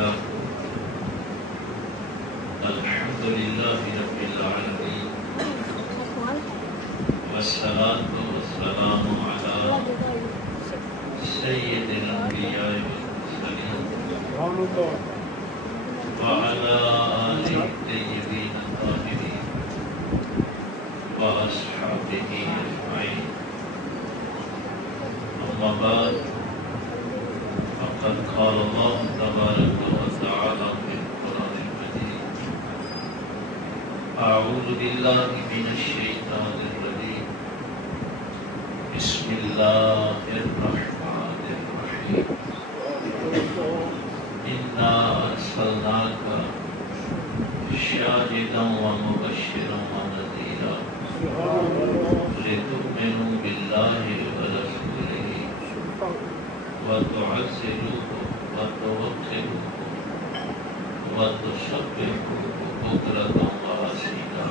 له الحمد لله رب العالمين والصلاة والسلام على سيد الأنبياء والمرسلين وعلى آله الطيبين الطاهرين وأصحابه أجمعين. أما بعد فقد قال الله تبارك وتعالى في القرآن المجيد: أعوذ بالله من الشيطان الرجيم بسم الله الرحمن الرحيم إنا أرسلناك شاهدا ومبشرا ونذيرا لتؤمنوا بالله ورسوله وتعزروه وتوقروه وتسبحوه بكرة وأصيلا.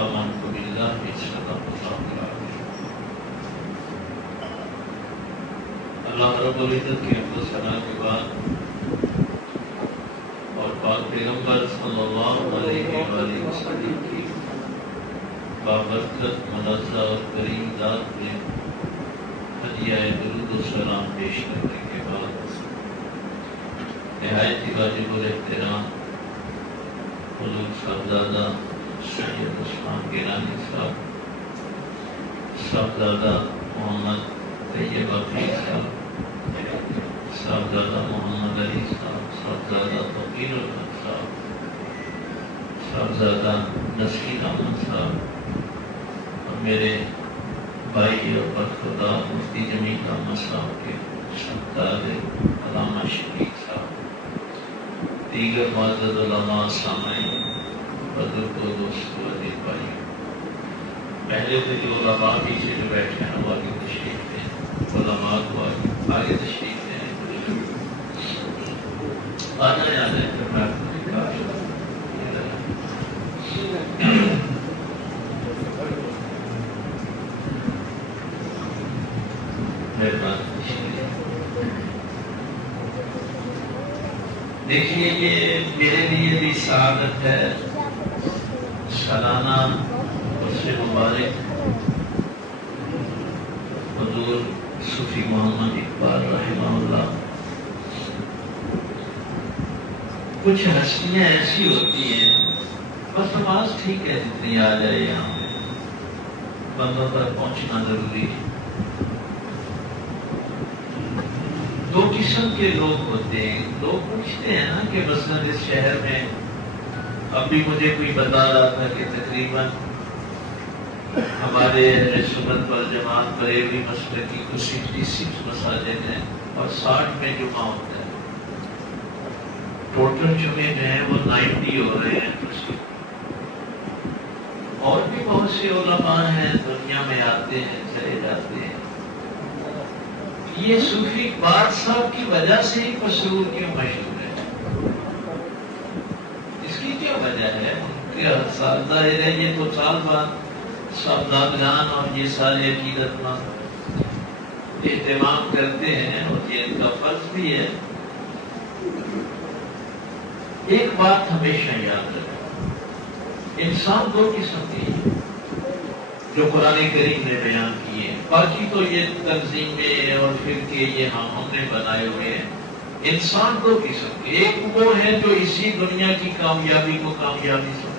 آمنت بالله صدق الله العظيم. اللہ رب العزت کی حمد و ثنا کے بعد اور پاک پیغمبر صلی اللہ علیہ وآلہ وسلم کی بابرکت منزہ اور کریم ذات میں ہدیہ درود و سلام پیش کرنے کے بعد نہایت ہی واجب الاحترام حضور صاحبزادہ سید عثمان گیلانی صاحب، صاحبزادہ محمد طیب حفیظ صاحب، صاحبزادہ محمد علی صاحب، صاحبزادہ فقیر الحق صاحب، صاحبزادہ نصیر احمد صاحب، اور میرے بھائی اور برخدا مفتی جمیل احمد صاحب کے سرکار علامہ شفیق صاحب، دیگر معزز علماء، سامعین، بزرگوں، دوستوں، عزیز بھائیوں، پہلے سے جو علماء پیچھے جو بیٹھے ہیں وہ آگے تشریف ہیں، علماء کو آگے تشریف ہیں، آ جائیں پھر میں آپ کو دکھا دیکھیے یہ میرے لیے بھی سعادت ہے سالانہ عرص مبارک حضور صوفی محمد اقبال رحمہ اللہ. کچھ ہستیاں ایسی ہوتی ہیں بس نماز ٹھیک ہے جتنی آ جائے یہاں بندوں تک پہنچنا ضروری ہے. دو قسم کے لوگ ہوتے ہیں. لوگ پوچھتے ہیں نا کہ مثلا اس شہر میں اب بھی مجھے کوئی بتا رہا تھا کہ تقریباً ہمارے اہل سنت والجماعت بریلوی مسلک کی کچھ 66 مساجد ہیں اور 60 میں جمعہ ہوتا ہے. ٹوٹل جمعے جو ہیں وہ 90 ہو رہے ہیں. اور بھی بہت سے علماء ہیں دنیا میں آتے ہیں چلے جاتے ہیں. یہ صوفی اقبال صاحب کی وجہ سے ہی مسرور کیوں مشہور ہے؟ اس کی کیا وجہ ہے؟ سال ظاہر ہے یہ تو سال بعد صاحبزادگان اور یہ سارے عقیدت مند اہتمام کرتے ہیں اور یہ ان کا فرض بھی ہے. ایک بات ہمیشہ یاد رکھیں، انسان دو قسم کے ہیں جو قرآن کریم نے بیان کیے. باقی تو یہ تنظیمیں اور فرقے یہ ہم نے بنائے ہوئے ہیں. انسان دو قسم کے، ایک وہ ہے جو اسی دنیا کی کامیابی کو کامیابی سمجھتے،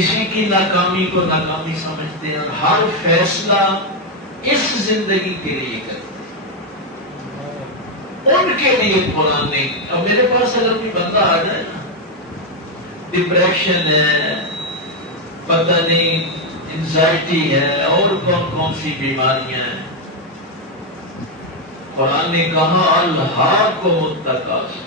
اسی کی ناکامی کو ناکامی سمجھتے ہیں اور ہر فیصلہ اس زندگی کے لیے کرتے ہیں. ان کے لیے قرآن نے، اب میرے پاس اگر کوئی بندہ آ جائے نا ڈپریشن ہے، پتہ نہیں انزائٹی ہے اور کون کون سی بیماریاں ہیں، قرآن نے کہا الہاکم التکاثر،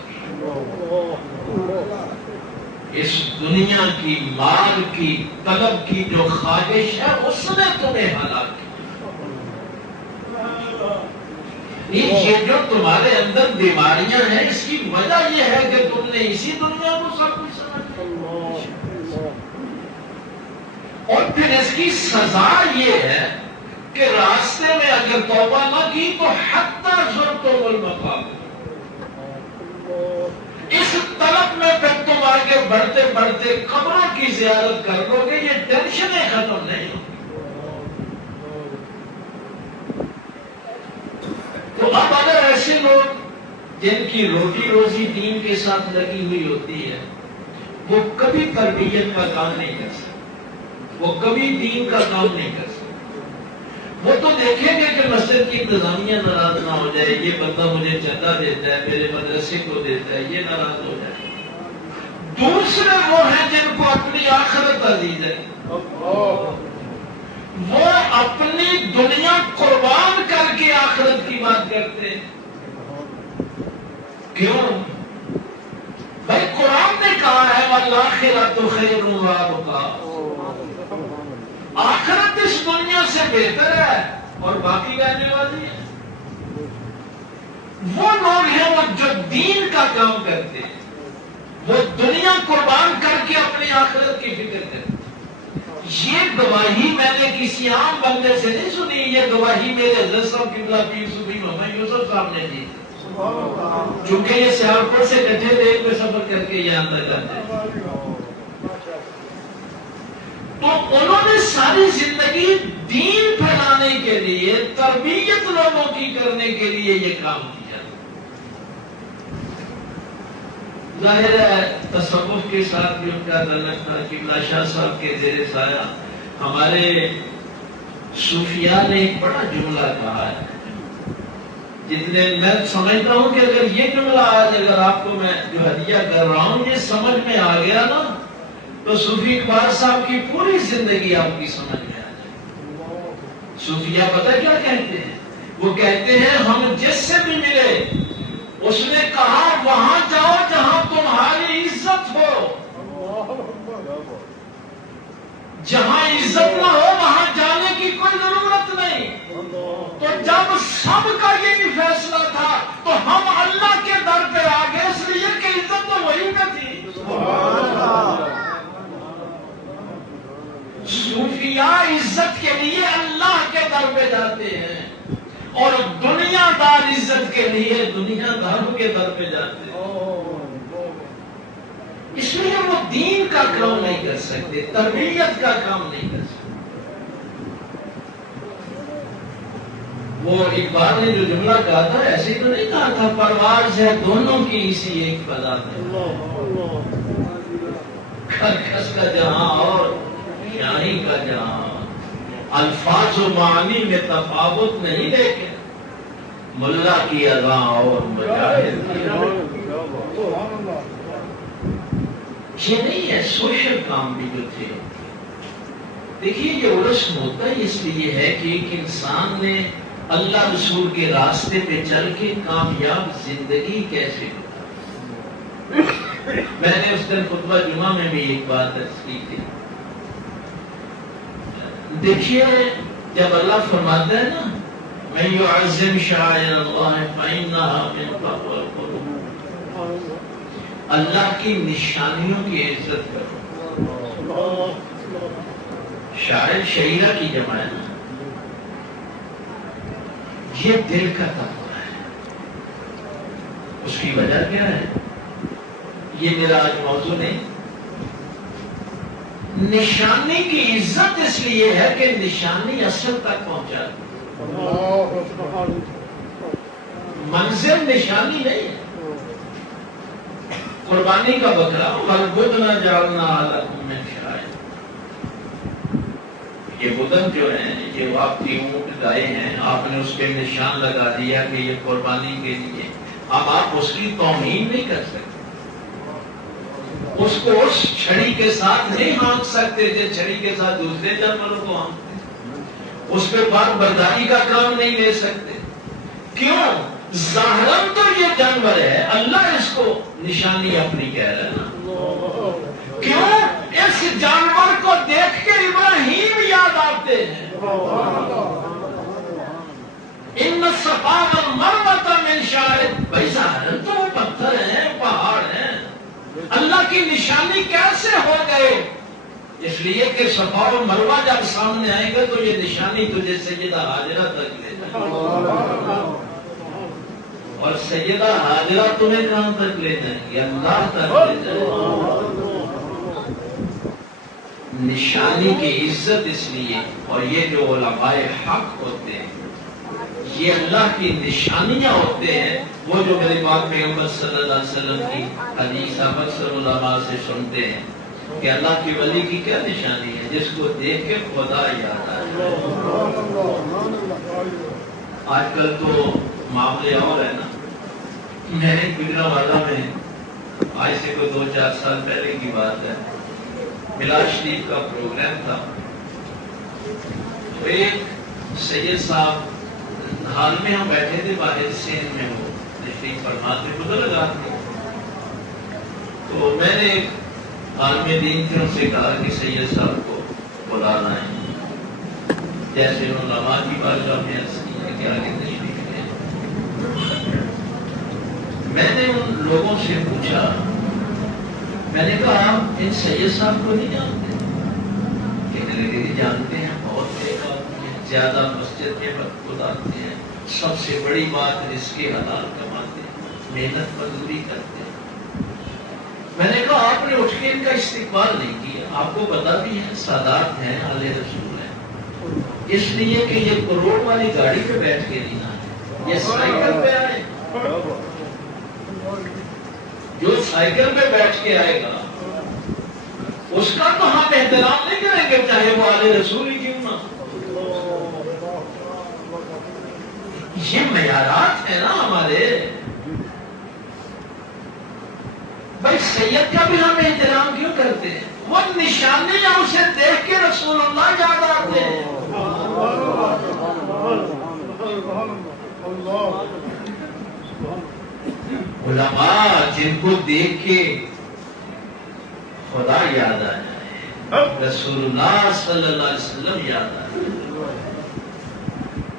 اس دنیا کی مال کی طلب کی جو خواہش ہے اس نے تمہیں ہلاک کیا. یہ جو تمہارے اندر بیماریاں ہیں اس کی وجہ یہ ہے کہ تم نے اسی دنیا کو سب کچھ سمجھ لیا. اور پھر اس کی سزا یہ ہے کہ راستے میں اگر توبہ نہ کی تو حتی زرتم المقابر، آگے بڑھتے بڑھتے قبروں کی زیارت کر لو گے، یہ ٹینشنیں ختم نہیں ہوں۔ تو اب اگر ایسے لوگ جن کی روٹی روزی دین کے ساتھ لگی ہوئی ہوتی ہے، وہ کبھی تربیت کا کام نہیں کر سکتے، وہ کبھی دین کا کام نہیں کر سکتے۔ وہ تو دیکھیں گے کہ مسجد کی انتظامیہ ناراض نہ ہو جائے، یہ بندہ مجھے چندہ دیتا ہے، میرے مدرسے کو دیتا ہے، یہ ناراض ہو جائے۔ دوسرے وہ ہیں جن کو اپنی آخرت عزیز ہے، وہ اپنی دنیا قربان کر کے آخرت کی بات کرتے ہیں۔ کیوں؟ بھائی قرآن نے کہا ہے وَالْآخِرَةُ خَيْرٌ وَأَبْقَىٰ، آخرت اس دنیا سے بہتر ہے اور باقی رہنے والی ہے۔ وہ لوگ ہیں وہ جو دین کا کام کرتے ہیں، وہ دنیا قربان کر کے اپنی آخرت کی فکر کرتے ہیں۔ یہ گواہی میں نے کسی عام بندے سے نہیں سنی، یہ گواہی میرے حضرت صاحب قبلہ پیر صوفی محمد یوسف صاحب نے دی، چونکہ یہ سیالکوٹ سے کٹھے دیر میں سفر کر کے یہاں تک آتے ہیں۔ تو انہوں نے ساری زندگی دین پھیلانے کے لیے، تربیت لوگوں کی کرنے کے لیے یہ کام کیا۔ ظاہر ہے تصوف کے ساتھ بھی ان کا تعلق تھا۔ قبلہ شاہ صاحب کے زیر سایہ ہمارے صوفیاء نے ایک بڑا جملہ کہا ہے، جتنے میں سمجھتا ہوں کہ اگر یہ جملہ آج اگر آپ کو میں جو ہدیہ کر رہا ہوں یہ سمجھ میں آ گیا نا، تو صوفی اقبال صاحب کی پوری زندگی آپ کی سمجھ میں آ جائے۔ صوفیہ پتہ کیا کہتے ہیں؟ وہ کہتے ہیں ہم جس سے بھی ملے اس نے کہا وہاں جاؤ جہاں تمہاری عزت ہو، جہاں عزت نہ ہو وہاں جانے کی کوئی ضرورت نہیں۔ تو جب سب کا یہی فیصلہ تھا تو ہم اللہ کے در پہ آ گئے، اس لیے کہ عزت تو وہی پہ تھی۔ صوفیاء عزت کے لیے اللہ کے در پہ جاتے ہیں اور دنیا دار عزت کے لیے دنیا داروں کے در پہ جاتے ہیں۔ اس لیے وہ دین کا کام نہیں کر سکتے، تربیت کا کام نہیں کر سکتے۔ وہ اقبال نے جو جملہ کہا تھا ایسے تو نہیں کہا تھا پرواز ہے دونوں کی اسی ایک فضا میں، کھس کا جہاں اور شاہی کا جہاں، الفاظ و معنی میں تفاوت نہیں دیکھے، ملا کی اذاں اور مجاہد کی۔ یہ نہیں ہے سوشل کام بھی جو تھے۔ دیکھیے یہ رسم ہوتا ہے اس لیے ہے کہ ایک انسان نے اللہ رسول کے راستے پہ چل کے کامیاب زندگی کیسے ہوتا۔ میں نے اس دن خطبہ جمعہ میں بھی ایک بات عرض کی تھی۔ دیکھیے جب اللہ فرماتا ہے نا من یعظم شعائر اللہ فإنها من تقوی القلوب، اللہ کی نشانیوں کی عزت کرو۔ شاعر شعیرہ کی جمع ہے، یہ دل کا تقوی ہے۔ اس کی وجہ کیا ہے؟ یہ میرا آج موضوع نہیں۔ نشانی کی عزت اس لیے ہے کہ نشانی اصل تک پہنچا، منزل نشانی نہیں ہے۔ قربانی کا بکرا وَالْبُدْنَ جَعَلْنَا لَكُم مِّن شَعَائِرِ، یہ بدن جو ہیں یہ آپ کی اونٹ گائے ہیں، آپ نے اس پہ نشان لگا دیا کہ یہ قربانی کے لیے۔ اب آپ اس کی توہین نہیں کر سکتے، اس کو اس چھڑی کے ساتھ نہیں ہانک سکتے جس چھڑی کے ساتھ دوسرے جانوروں کو ہانکتے، اس پہ بات برداری کا کام نہیں لے سکتے۔ کیوں؟ ظاہراً تو یہ جانور ہے، اللہ اس کو نشانی اپنی کہہ رہا ہے نا۔ کیوں؟ اس جانور کو دیکھ کے ابراہیم یاد آتے ہیں۔ ان الصفا والمروہ من شعائر، بھائی ظاہراً تو وہ پتھر ہیں، پہاڑ ہیں، اللہ کی نشانی کیسے ہو گئے؟ اس لیے کہ صفا و مروہ جب سامنے آئے گا تو یہ نشانی تجھے سیدہ ہاجرہ تک لے جائے، اور سیدہ ہاجرہ تمہیں کہاں تک لے جائیں گے؟ اللہ تک لے جائیں گے۔ نشانی کی عزت اس لیے، اور یہ جو علماء حق ہوتے ہیں یہ اللہ کی نشانیاں ہوتے ہیں، وہ جو میرے پاک پیغمبر صلی اللہ علیہ وسلم کی حدیث آپ اکثر علماء سے سنتے ہیں کہ اللہ کی ولی کی کیا نشانی ہے؟ جس کو دیکھ کے خدا یاد آ جائے۔ آج کل تو معاملے اور ہے نا، میں نے گجرانوالہ میں آج سے کوئی 2-4 سال پہلے کی بات ہے، میلاد شریف کا پروگرام تھا، تو ایک سید صاحب حال میں ہم بیٹھے تھے، باہر سین میں وہ تشریف فرماتے بزرگ آدمی، تو میں نے عالم دین تھے ان سے کہا کہ سید صاحب کو بلانا ہے، جیسے علماء کی بارگاہ میں عرض کیا کہ آگے تشریف لیں۔ میں نے ان لوگوں سے پوچھا، میں نے کہا آپ ان سید صاحب کو نہیں جانتے؟ کہنے لگے کہ جانتے ہیں، بہت نیک آدمی ہیں، زیادہ مسجد میں وقت گزارتے ہیں، سب سے بڑی بات رزق حلال کماتے ہیں، محنت مزدوری کرتے ہیں۔ میں نے کہا آپ نے اٹھ کے ان کا استقبال نہیں کیا، آپ کو پتا بھی ہے سادات ہیں، اہل رسول ہیں، اس لیے کہ یہ کروڑ والی گاڑی پہ بیٹھ کے نہیں آئے، یہ سائیکل پہ آئے۔ جو سائیکل پہ بیٹھ کے آئے گا اس کا تو ہم احترام نہیں کریں گے، چاہے وہ اہل رسول ہی کیوں نہ۔ یہ معیارات ہیں نا ہمارے بھائی، سید کا بھی ہم احترام کیوں کرتے ہیں؟ وہ نشانیاں اسے دیکھ کے رسول اللہ یاد آتے ہیں۔ علماء جن کو دیکھ کے خدا یاد آ جائے، رسول اللہ صلی اللہ علیہ وسلم یاد آ جائے،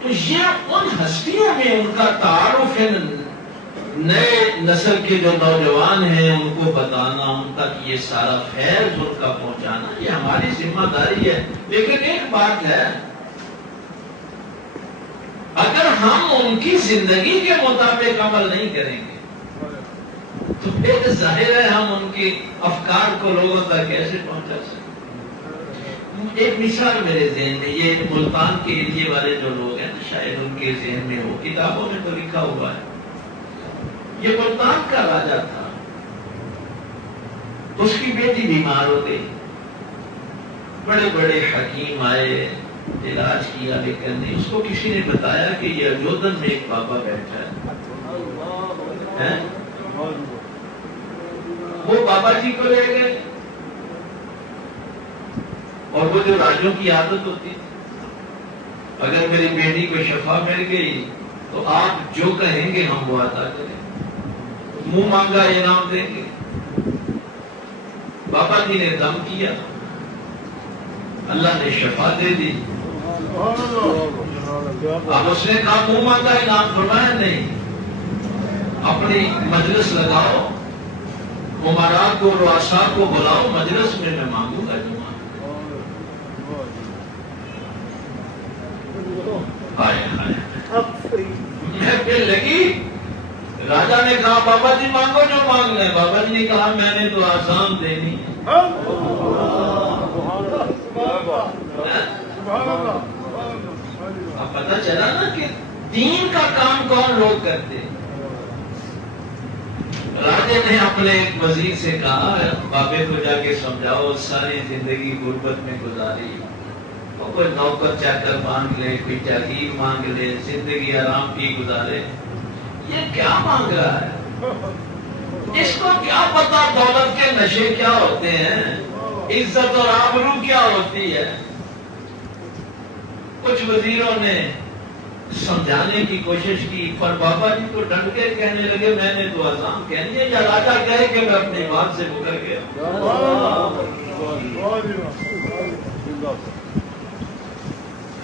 تو یہ ان ہستیوں میں ان کا تعارف ہے، نئے نسل کے جو نوجوان ہیں ان کو بتانا، ان تک یہ سارا فیض ان کا پہنچانا، یہ ہماری ذمہ داری ہے۔ لیکن ایک بات ہے، اگر ہم ان کی زندگی کے مطابق عمل نہیں کریں گے تو پھر ظاہر ہے ہم ان کے افکار کو لوگوں تک کیسے پہنچا سکتے۔ ایک مثال میرے ذہن میں، یہ ملتان کے ایریے والے جو لوگ ہیں شاید ان کے ذہن میں ہو، کتابوں میں تو لکھا ہوا ہے، یہ ملتان کا راجا تھا، اس کی بیٹی بیمار ہو گئی، بڑے بڑے حکیم آئے، علاج کیا، لیکن نہیں، اس کو کسی نے بتایا کہ یہ اجودن میں ایک بابا بیٹھا ہے، وہ بابا جی کو لے گئے، اور وہ جو راجوں کی عادت ہوتی تھی، اگر میری بیٹی کو شفا مل گئی تو آپ جو کہیں گے ہم وہ عطا کریں، منہ مانگا انعام دیں گے۔ بابا جی نے دم کیا، اللہ نے شفا دے دی۔ اب اس نے کہا منہ مانگا انعام، فرمایا نہیں، اپنی مجلس لگاؤ، عمراء کو رؤساء کو بلاؤ، مجلس میں مانگوں گا جو محفل لگی، راجا نے کہا بابا جی مانگو جو مانگنا ہے، بابا جی نے کہا میں نے تو آسان دینی ہے۔ اب پتہ چلا نا کہ دین کا کام کون لوگ کرتے۔ راجے نے اپنے ایک وزیر سے کہا بابے کو جا کے سمجھاؤ، ساری زندگی غربت میں گزاری، کوئی نوکر چاکر مانگ لے، کوئی جاگیر مانگ لے، زندگی آرام کی گزارے، یہ کیا مانگ رہا ہے؟ اس کو کیا پتا دولت کے نشے کیا ہوتے ہیں، عزت اور آبرو کیا ہوتی ہے۔ کچھ وزیروں نے سمجھانے کی کوشش کی، پر بابا جی تو ڈنڈ کے کہنے لگے میں نے تو آسان کہنی ہے، یا راجا کہے کہ میں اپنی بات سے مکر گیا۔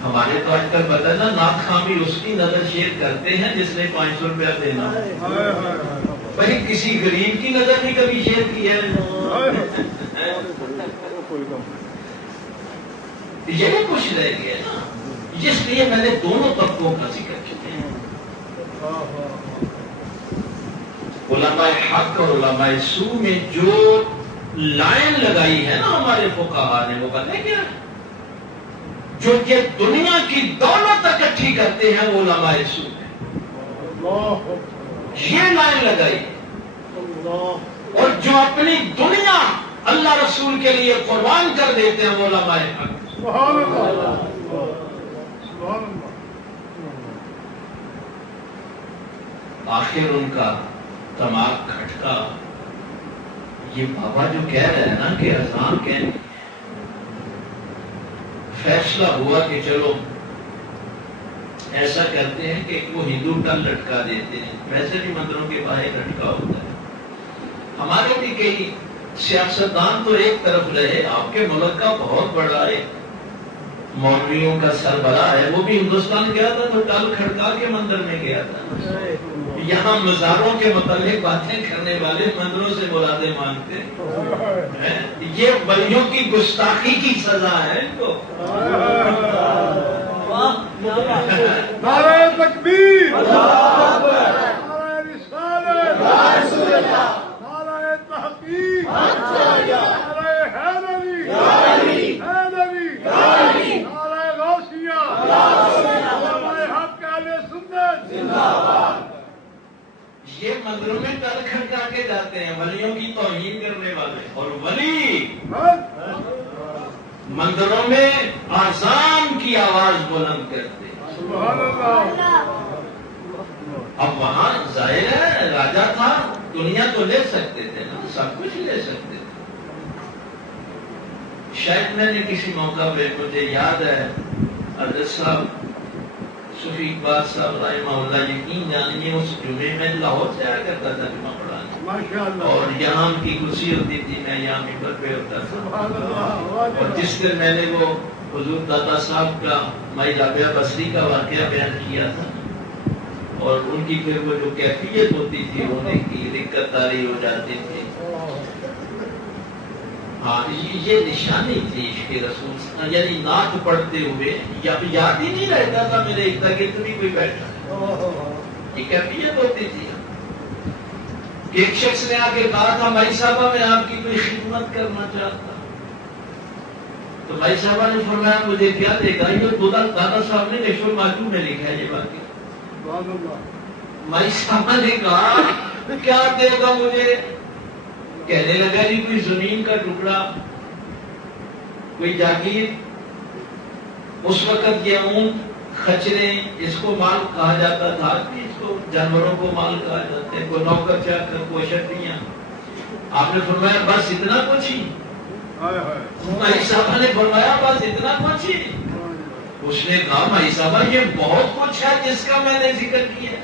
ہمارے تو آج کل پتہ ہے نا، ناکامی اس کی نظر شیئر کرتے ہیں جس نے 500 روپیہ دینا، بھائی کسی غریب کی نظر نہیں کبھی شیئر کی ہے۔ یہ کچھ رہ گیا نا، اس لیے میں نے دونوں طبقوں کا ذکر کیا، علماء حق اور علماء سو میں جو لائن لگائی ہے نا ہمارے فقہا نے، وہ پتہ کیا ہے؟ جو یہ دنیا کی دولت اکٹھی کرتے ہیں وہ علماء سو ہیں، یہ لائن لگائی، اور جو اپنی دنیا اللہ رسول کے لیے قربان کر دیتے ہیں وہ علماء حق۔ سبحان اللہ، سبحان اللہ۔ آخر ان کا دماغ کھٹکا، یہ بابا جو کہہ رہے ہیں نا کہ اذان کہنے، فیصلہ ہوا کہ چلو ایسا کرتے ہیں کہ وہ ہندو ٹل لٹکا دیتے ہیں، ویسے بھی مندروں کے باہر لٹکا ہوتا ہے۔ ہمارے بھی کئی سیاستدان تو ایک طرف رہے، آپ کے ملک کا بہت بڑا ایک مولویوں کا سربراہ ہے، وہ بھی ہندوستان گیا تھا تو ٹل کھڑکا کے مندر میں گیا تھا۔ یہاں مزاروں کے متعلق باتیں کرنے والے مندروں سے مرادیں مانگتے ہیں، یہ ولیوں کی گستاخی کی سزا ہے ان کو۔ نعرہ تکبیر، نعرہ رسالت، نعرہ تحقیق، نعرہ حیدری، نعرہ غوثیہ، علماء حق اہل سنت۔ یہ مندروں میں ٹل کھڑکا کے جاتے ہیں ولیوں کی توہین کرنے والے، اور ولی مندروں میں آذان کی آواز بلند کرتے ہیں۔ سبحان اللہ۔ اب وہاں ظاہر ہے راجا تھا، دنیا تو لے سکتے تھے نا، سب کچھ لے سکتے تھے۔ شاید میں نے کسی موقع پہ، مجھے یاد ہے حضرت صاحب صوفی اقبال صاحب رحمہ اللہ، یقین جانیے اس جمعے میں لاہور سے آیا کرتا تھا جمعہ پڑھانے، ماشاءاللہ، اور یہاں ان کی کرسی ہوتی تھی، میں یہاں ممبر پہ ہوتا تھا۔ سبحان اللہ۔ اور جس دن میں نے وہ حضور داتا صاحب کا مائی رابعہ بصری کا واقعہ بیان کیا تھا، اور ان کی پھر وہ جو کیفیت ہوتی تھی ہونے کی، دقت داری ہو جاتی تھی، ہاں یہ نشانی تھی عشق رسول، یعنی نعت پڑھتے ہوئے یاد ہی نہیں رہتا تھا میرے ارد گرد بھی کوئی بیٹھا، یہ کیفیت ہوتی تھی۔ ایک شخص نے آ کے کہا تھا بھائی صاحبہ میں آپ کی کوئی خدمت کرنا چاہتا، تو بھائی صاحبہ نے فرمایا مجھے کیا دے گا؟ یہ دادا صاحب نے نشو المعجوم میں لکھا ہے یہ بات۔ بھائی صاحبہ نے کہا کیا دے گا مجھے؟ کہنے لگا جی کوئی زمین کا ٹکڑا، کوئی جاگیر، اس وقت یہ اونٹ، خچرے، اس کو مال کہا جاتا تھا، اس کو جانوروں کو مال کہا جاتا ہے، کوئی نوکر چاکر، کوئی شرطیاں۔ آپ نے فرمایا بس اتنا کچھ ہی؟ بھائی صاحبہ نے فرمایا بس اتنا کچھ ہی؟ اس نے کہا بھائی صاحبہ یہ بہت کچھ ہے جس کا میں نے ذکر کیا۔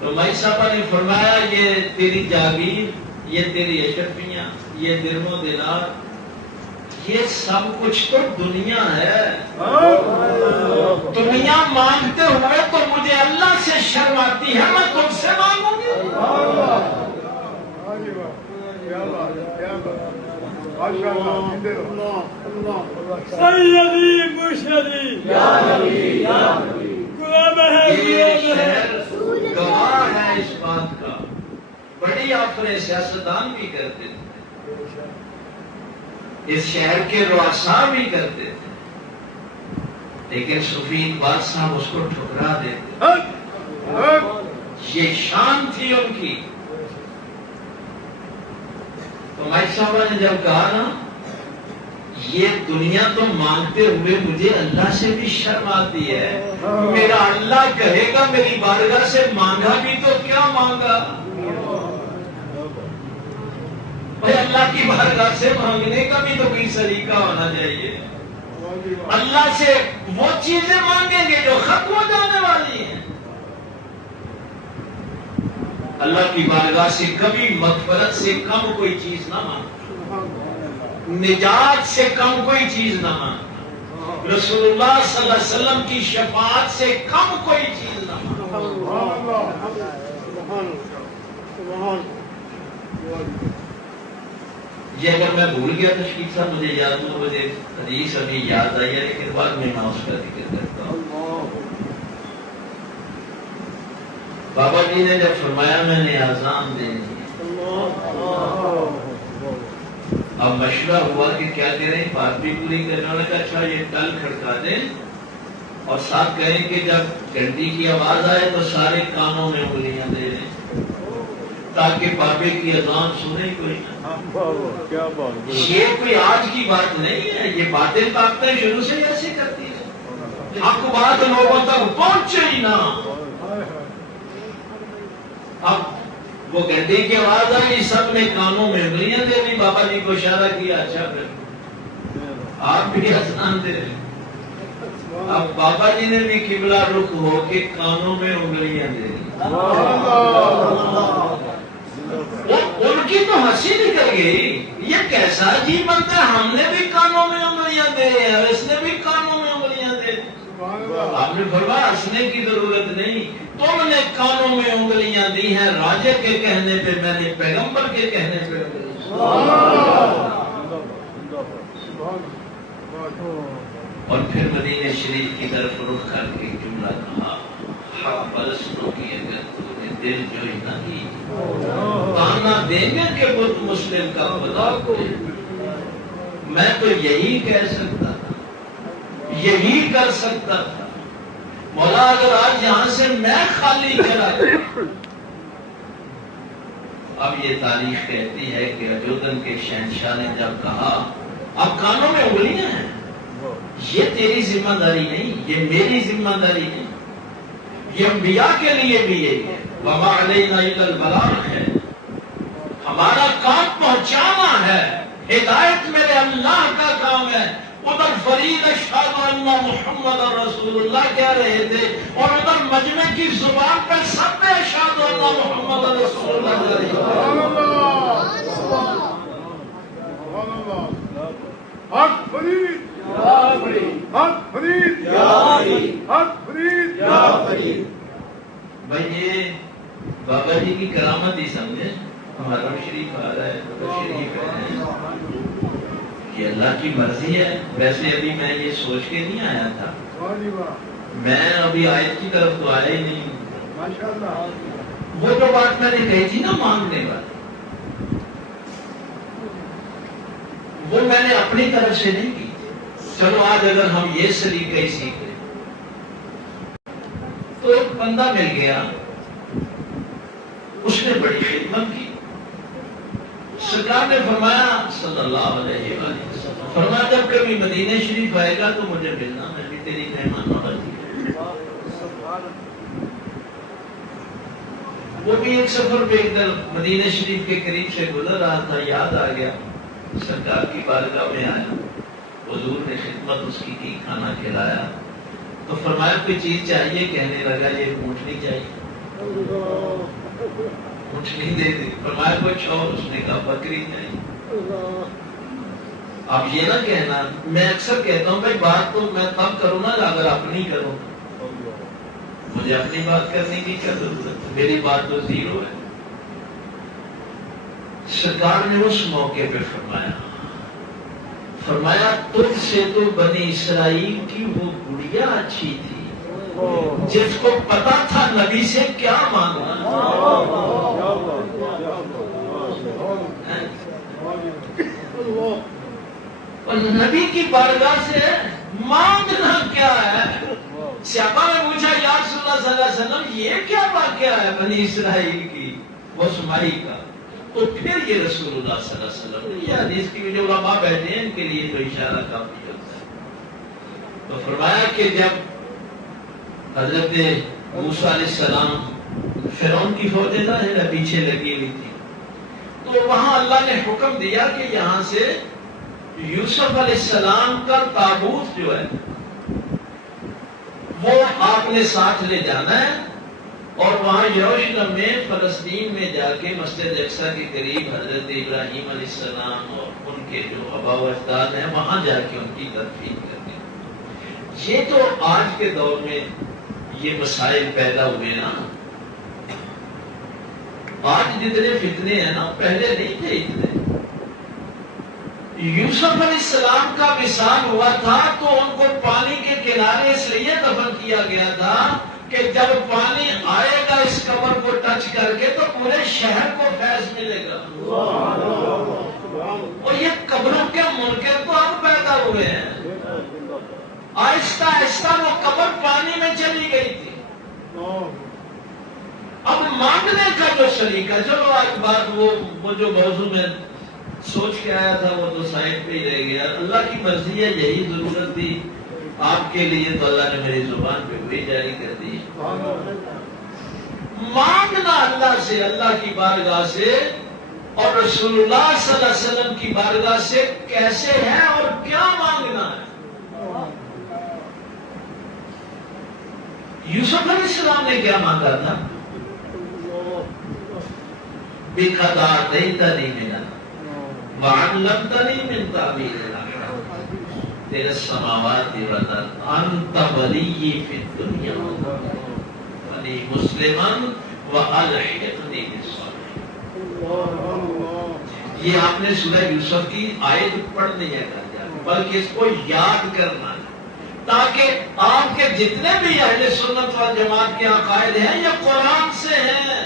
تو بھائی صاحبہ نے فرمایا یہ تیری جاگیر، یہ تیری اشرفیاں، یہ درم و دینار، یہ سب کچھ تو دنیا ہے۔ دنیا مانگتے ہوئے تو مجھے اللہ سے شرم آتی ہے، میں تم سے مانگوں گی؟ سیدی مرشدی یہ شہر گواہ ہے اس بات کا، بڑی آفریں سیاستدان بھی کرتے تھے، اس شہر کے رؤساء بھی کرتے تھے، لیکن صوفی اقبال صاحب اس کو ٹھکرا دیتے، یہ شان تھی ان کی۔ تو مائی صاحبہ نے جب کہا نا یہ دنیا تو مانگتے ہوئے مجھے اللہ سے بھی شرم آتی ہے، میرا اللہ کہے گا میری بارگاہ سے مانگا بھی تو کیا مانگا؟ بھائی اللہ کی بارگاہ سے مانگنے کا بھی تو کوئی سلیقہ ہونا چاہیے۔ اللہ سے وہ چیزیں مانگیں گے جو ختم ہو جانے والی ہیں۔ اللہ کی بارگاہ سے کبھی مغفرت سے کم کوئی چیز نہ مانگنا، نجات سے کم کوئی چیز نہ مانگنا، رسول اللہ صلی اللہ علیہ وسلم کی شفاعت سے کم کوئی چیز نہ مانگنا۔ یہ اگر میں بھول گیا تو شیخ صاحب مجھے یاد ہو، مجھے حدیث ابھی یاد آئی ہے لیکن بعد میں اس کا ذکر کرتا ہوں۔ بابا جی نے جب فرمایا میں نے آزان دینی ہے، اب مشورہ ہوا کہ کیا کریں، بات بھی پوری کرنے والا کا اچھا یہ ٹل کھڑکا دیں اور ساتھ کہیں کہ جب گھنٹی کی آواز آئے تو سارے کانوں میں انگلیاں دے دیں تاکہ بابے کی اذان سنے کوئی نہ۔ کیا بات، یہ کوئی آج کی بات نہیں ہے، یہ باتیں طاقتیں شروع سے ایسے کرتی ہیں، آپ کو بات لوگوں تک پہنچے ہی نہ۔ اب وہ گھنٹی کی آواز آئی، سب نے کانوں میں انگلیاں دے دی، بابا جی کو اشارہ کیا، اچھا پھر آپ بھی اذان دے رہے۔ اب بابا جی نے بھی قبلہ رخ ہو کے کانوں میں انگلیاں دے دی۔ ان کی تو ہنسی نکل گئی، یہ کیسا عجیب بنتا ہے، ہم نے بھی کانوں میں انگلیاں دے اور اس نے بھی کانوں میں انگلیاں دے۔ آپ نے فرمایا ہنسنے کی ضرورت نہیں، تم نے کانوں میں انگلیاں دی ہیں راجے کے کہنے پہ، میں نے پیغمبر کے کہنے پہ۔ اور پھر مدینہ شریف کی طرف رخ کر کے جملہ کہا، حق پرستوں کی اگر تمہیں دل جوئی نہیں، تانا دیں گے کہ بت مسلم کا خدا کو۔ میں تو یہی کہہ سکتا تھا، یہی کر سکتا تھا، مولا اگر آج یہاں سے میں خالی کرا دوں۔ اب یہ تاریخ کہتی ہے کہ اجودن کے شہنشاہ نے جب کہا اب کانوں میں انگلیاں ہیں، یہ تیری ذمہ داری نہیں، یہ میری ذمہ داری نہیں، یہ انبیاء کے لیے بھی یہی ہے، وما علینا الا البلاغ ہے، ہمارا کام پہنچانا ہے، ہدایت میرے اللہ کا کام ہے۔ ادھر فرید اشہد ان محمد رسول اللہ کہہ رہے تھے اور ادھر مجمع کی زبان پہ سب نے اشہد ان محمد رسول اللہ کہہ رہے تھے۔ حق فرید حق فرید حق فرید بھائی یہ بابا جی کی کرامت ہی سمجھے، ہمارا شریف آ رہا ہے، شریف ہے، یہ اللہ کی مرضی ہے۔ ویسے ابھی میں یہ سوچ کے نہیں آیا تھا، میں ابھی آیت کی طرف تو آیا ہی نہیں۔ وہ جو بات میں نے کہی تھی نا مانگنے والی، وہ میں نے اپنی طرف سے نہیں کی۔ چلو آج اگر ہم یہ سلیقہ ہی سیکھ لیں، تو ایک بندہ مل گیا، اس نے بڑی خدمت کی۔ سرکار نے فرمایا صلی اللہ علیہ وسلم، فرمایا جب کبھی مدینہ شریف آئے گا تو مجھے ملنا، میں بھی تیری مہمان نوازی۔ وہ بھی ایک سفر پہ ایک دل مدینہ شریف کے قریب سے گزر رہا تھا، یاد آ گیا، سرکار کی بارگاہ میں آیا، حضور نے خدمت اس کی کھانا کھلایا، تو فرمایا کوئی چیز چاہیے، کہنے لگا یہ اونٹنی چاہیے، اونٹنی دے دی۔ فرمایا کچھ اور، اس نے کہا بکری چاہیے۔ اب یہ نہ کہنا، میں اکثر کہتا ہوں بھائی بات تو میں تب کروں نا اگر اپنی کروں، مجھے اپنی بات کرنے کی کیا ضرورت ہے، میری بات تو زیرو ہے۔ سرکار نے اس موقع پہ فرمایا تجھ سے تو بنی اسرائیل کی وہ گڑیا اچھی تھی جس کو پتا تھا نبی سے کیا مانگنا۔ اور نبی کی بارگاہ سے مانگنا کیا ہے؟ صحابہ نے پوچھا یا رسول اللہ صلی اللہ علیہ وسلم یہ کیا واقعہ ہے بنی اسرائیل کی وہ سمائی کا؟ تو پھر یہ رسول اللہ صلی اللہ علیہ وسلم یہ حدیث کی جو علماء بیٹھے ہیں ان کے لیے تو اشارہ کافی ہوتا ہے۔ تو فرمایا کہ جب حضرت موسیٰ علیہ السلام فرعون کی فوجیں ظاہر پیچھے لگی ہوئی تھی، تو وہاں اللہ نے حکم دیا کہ یہاں سے یوسف علیہ السلام کا تابوت جو ہے وہ آپ نے ساتھ لے جانا ہے اور وہاں یروشلم میں فلسطین میں جا کے مسجد اقصی کے قریب حضرت ابراہیم علیہ السلام اور ان کے جو آباء و اجداد ہیں وہاں جا کے ان کی تدفین کرنی۔ یہ تو آج کے دور میں یہ مسائل پیدا ہوئے نا، آج جتنے فتنے ہیں نا پہلے نہیں تھے اتنے۔ یوسف علیہ السلام کا وصال ہوا تھا تو ان کو پانی کے کنارے اس لیے دفن کیا گیا تھا کہ جب پانی آئے گا اس قبر کو ٹچ کر کے تو پورے شہر کو فیض ملے گا۔ اور یہ قبروں کے منکر تو اب پیدا ہوئے ہیں. آہستہ آہستہ وہ قبر پانی میں چلی گئی تھی. اب مانگنے کا جو سلیقہ، چلو آج بات وہ جو موضوع میں سوچ کے آیا تھا وہ تو سائڈ پہ ہی رہ گیا. اللہ کی مرضی ہے، یہی ضرورت تھی آپ کے لیے تو اللہ نے میری زبان پہ وہی جاری کر دی. مانگنا اللہ سے، اللہ کی بارگاہ سے اور رسول اللہ صلی اللہ علیہ وسلم کی بارگاہ سے کیسے ہے اور کیا مانگنا ہے. یوسف علیہ السلام نے کیا مانگا تھا؟ بِقَدْ آتَيْتَنِي مِنَ وَعَلَّمْتَنِي مِنْ تَأْوِيلِ الْأَحْلَامِ تیرے السماوات والارض انت ولی فی الدنیا ولی مسلمن والحقنی بالصالحین. یہ آپ نے سورہ یوسف کی آیت پڑھنی ہے بلکہ اس کو یاد کرنا ہے تاکہ آپ کے جتنے بھی اہل سنت والجماعت کے عقائد ہیں یہ قرآن سے ہیں.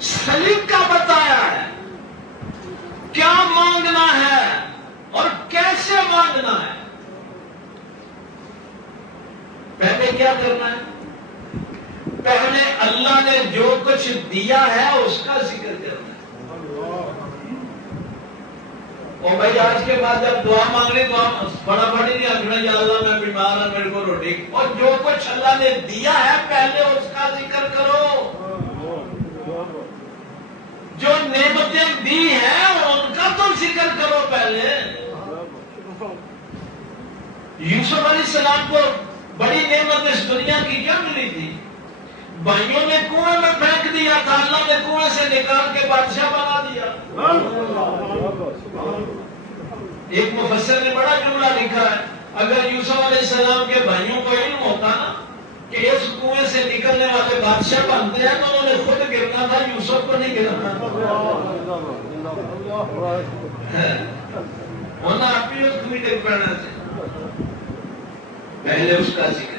سلیقہ بتایا ہے کیا مانگنا ہے اور کیسے مانگنا ہے. پہلے کیا کرنا ہے؟ پہلے اللہ نے جو کچھ دیا ہے اس کا ذکر کرنا ہے. اور بھائی آج کے بعد جب دعا مانگنے تو آپ بڑا بڑی نہیں آگنا یا اللہ میں بیمار ہوں میرے کو روٹی، اور جو کچھ اللہ نے دیا ہے پہلے اس کا ذکر کرو. جو نعمتیں دی ہیں ان کا تو ذکر کرو پہلے. یوسف علیہ السلام کو بڑی نعمت اس دنیا کی کیا ملی تھی؟ بھائیوں نے کنویں میں پھینک دیا تھا، اللہ نے کنویں سے نکال کے بادشاہ بنا دیا. ایک مفسر نے بڑا جملہ لکھا ہے، اگر یوسف علیہ السلام کے بھائیوں کو علم ہوتا نا کہ اس کنویں سے نکلنے والے بادشاہ بنتے ہیں تو انہوں نے خود گرنا تھا، یوسف کو نہیں گرنا تھا. ہونا آپ ہی اس میٹنگ پڑھنا چاہیے. پہلے اس کا ذکر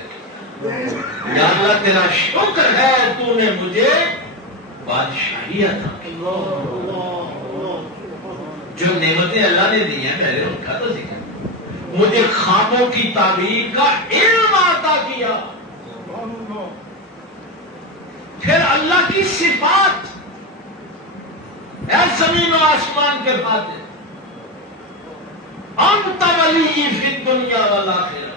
یا اللہ تیرا شکر ہے تو نے مجھے بادشاہی عطا کی. جو نعمتیں اللہ نے دی ہیں پہلے ان کا تو ذکر. مجھے خوابوں کی تعبیر کا علم عطا کیا. پھر اللہ کی صفات، اے زمین و آسمان کے فاتح انت ولی فی الدنیا والآخرہ،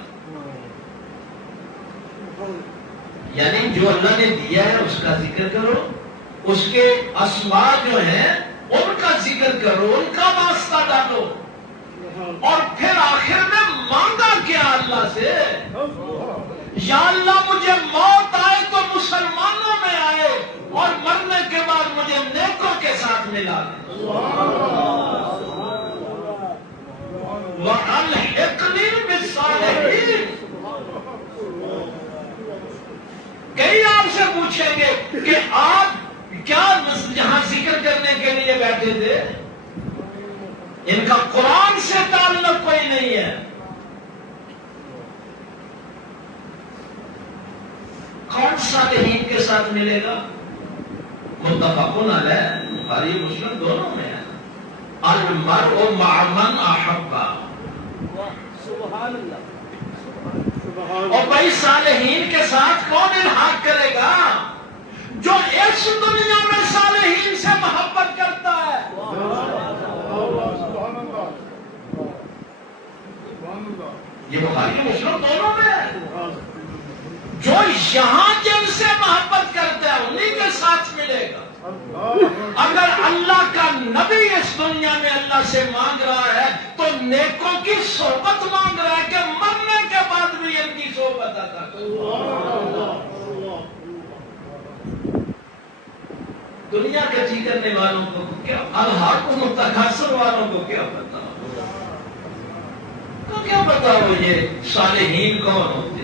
یعنی جو اللہ نے دیا ہے اس کا ذکر کرو، اس کے اسماء جو ہیں ان کا ذکر کرو، ان کا واسطہ ڈالو، اور پھر آخر میں مانگا کیا اللہ سے؟ یا اللہ مجھے موت آئے تو مسلمانوں میں آئے اور مرنے کے بعد مجھے نیکوں کے ساتھ ملا دے. وَأَلْحِقْنِي بِالصَّالِحِينَ. کئی آپ سے پوچھیں گے کہ آپ کیا یہاں ذکر کرنے کے لیے بیٹھے تھے؟ ان کا قرآن سے تعلق کوئی نہیں ہے. کون صالحین کے ساتھ ملے گا؟ متفقون علیہ، بخاری مسلم دونوں میں ہے. المرء مع من احب. سبحان اللہ. اور بھائی صالحین کے ساتھ کون الحاق کرے گا؟ جو اس دنیا میں صالحین سے محبت کرتا ہے. یہ بخاری مسلم دونوں میں ہے. جو یہاں جن سے محبت کرتا ہے انہی کے ساتھ ملے گا. اگر اللہ کا نبی اس دنیا میں اللہ سے مانگ رہا ہے تو نیکوں کی صحبت مانگ رہا ہے کہ مرنے کے بعد بھی ان کی صحبت عطا کرو. دنیا کچی کرنے والوں کو کیا، الحاق متکاثر والوں کو کیا پتا؟ تو کیا پتا ہو یہ صالحین کون ہوتے؟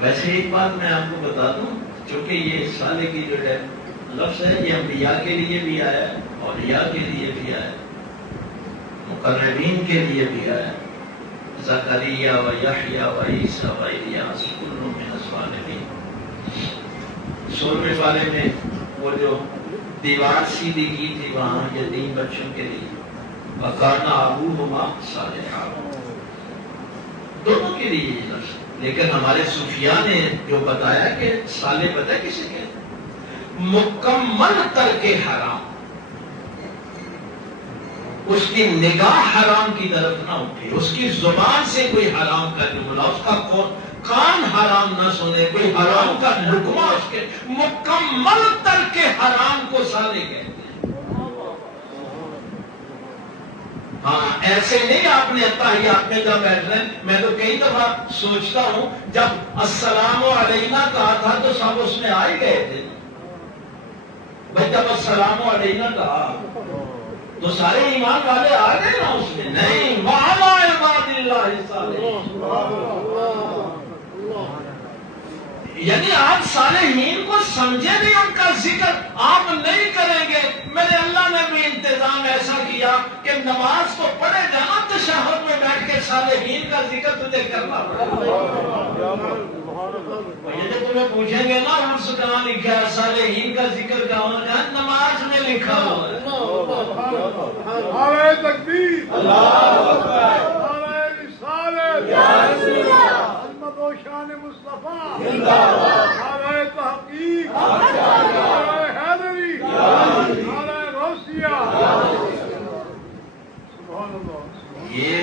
ویسے ایک بات میں آپ کو بتا دوں، چونکہ یہ صالح کی جو ہے لفظ ہے یہ انبیاء کے لیے بھی آیا ہے، اولیاء کے لیے بھی آیا ہے، مقربین کے لیے بھی آیا ہے. زکریا و یحییٰ و عیسیٰ و الیاس کل من الصالحین. 16 والے میں وہ جو دیوار سیدھی کی تھی وہاں یتیم بچوں کے لیے وَكَانَ أَبُوهُمَا صَالِحًا، دونوں کے لیے یہ لفظ. لیکن ہمارے صوفیاء نے جو بتایا کہ صالح پتہ ہے کسے کہتے ہیں؟ مکمل ترک حرام، اس کی نگاہ حرام کی طرف نہ اٹھے، اس کی زبان سے کوئی حرام کا جملہ، اس کا کان حرام نہ سنے، کوئی حرام کا لقمہ، اس کے مکمل ترک حرام کو صالح کہتے ہیں. ہاں ایسے نہیں آپ نے اتحیات میں جب بیٹھ رہے ہیں. میں تو کئی دفعہ سوچتا ہوں جب السلام علینا کہا تھا تو سب اس میں آ ہی گئے تھے بھائی. جب السلام علینا کہا تو سارے ایمان والے آ گئے نا اس میں. نہیں، وَعَلَىٰ عِبَادِ اللَّهِ الصَّالِحِينَ. یعنی آپ صالحین کو سمجھے نہیں، ان کا ذکر آپ نہیں کریں گے. میرے اللہ نے بھی انتظام ایسا کیا کہ نماز تو پڑھے جانا، تشہد میں بیٹھ کے صالحین کا ذکر تجھے کرنا پڑے. یہ جو تمہیں پوچھیں گے نا عرص کہاں لکھا ہے، صالحین کا ذکر کہاں ہے؟ نماز میں لکھا ہوا ہے. نعرہ تکبیر، اللہ اکبر، نعرہ رسالت، یا رسول اللہ، عظمت و شان مصطفیٰ، زندہ باد، نعرہ تحقیق، نعرہ حیدری، نعرہ غوثیہ. سبحان اللہ. یہ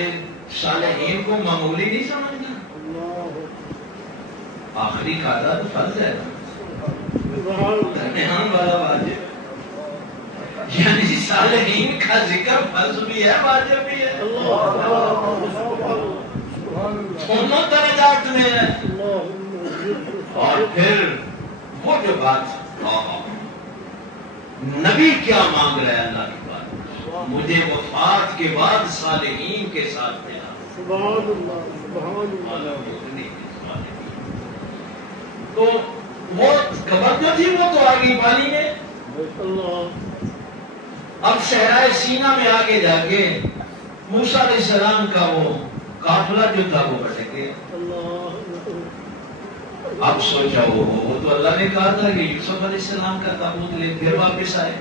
صالحین کو معمولی نہیں سمجھنا، آخری کھاتا تو فرض ہے درمیان والا واجب. یعنی صالحین کا ذکر فرض بھی ہے، واجب بھی ہے، دونوں درجات میں ہے. اور پھر وہ جو بات نبی کیا مانگ رہا ہے اللہ کی بات، مجھے وفات کے بعد صالحین کے ساتھ ملا. سبحان اللہ، سبحان اللہ. تو وہ قبر جو تھی وہ تو آگئی پانی میں. اب صحرائے سینا میں آگے جا کے موسیٰ علیہ السلام کا وہ قافلہ جو تھا وہ بھٹک گیا. اب سوچا وہ تو اللہ نے کہا تھا کہ یوسف علیہ السلام کا تابوت لے پھر واپس آئے.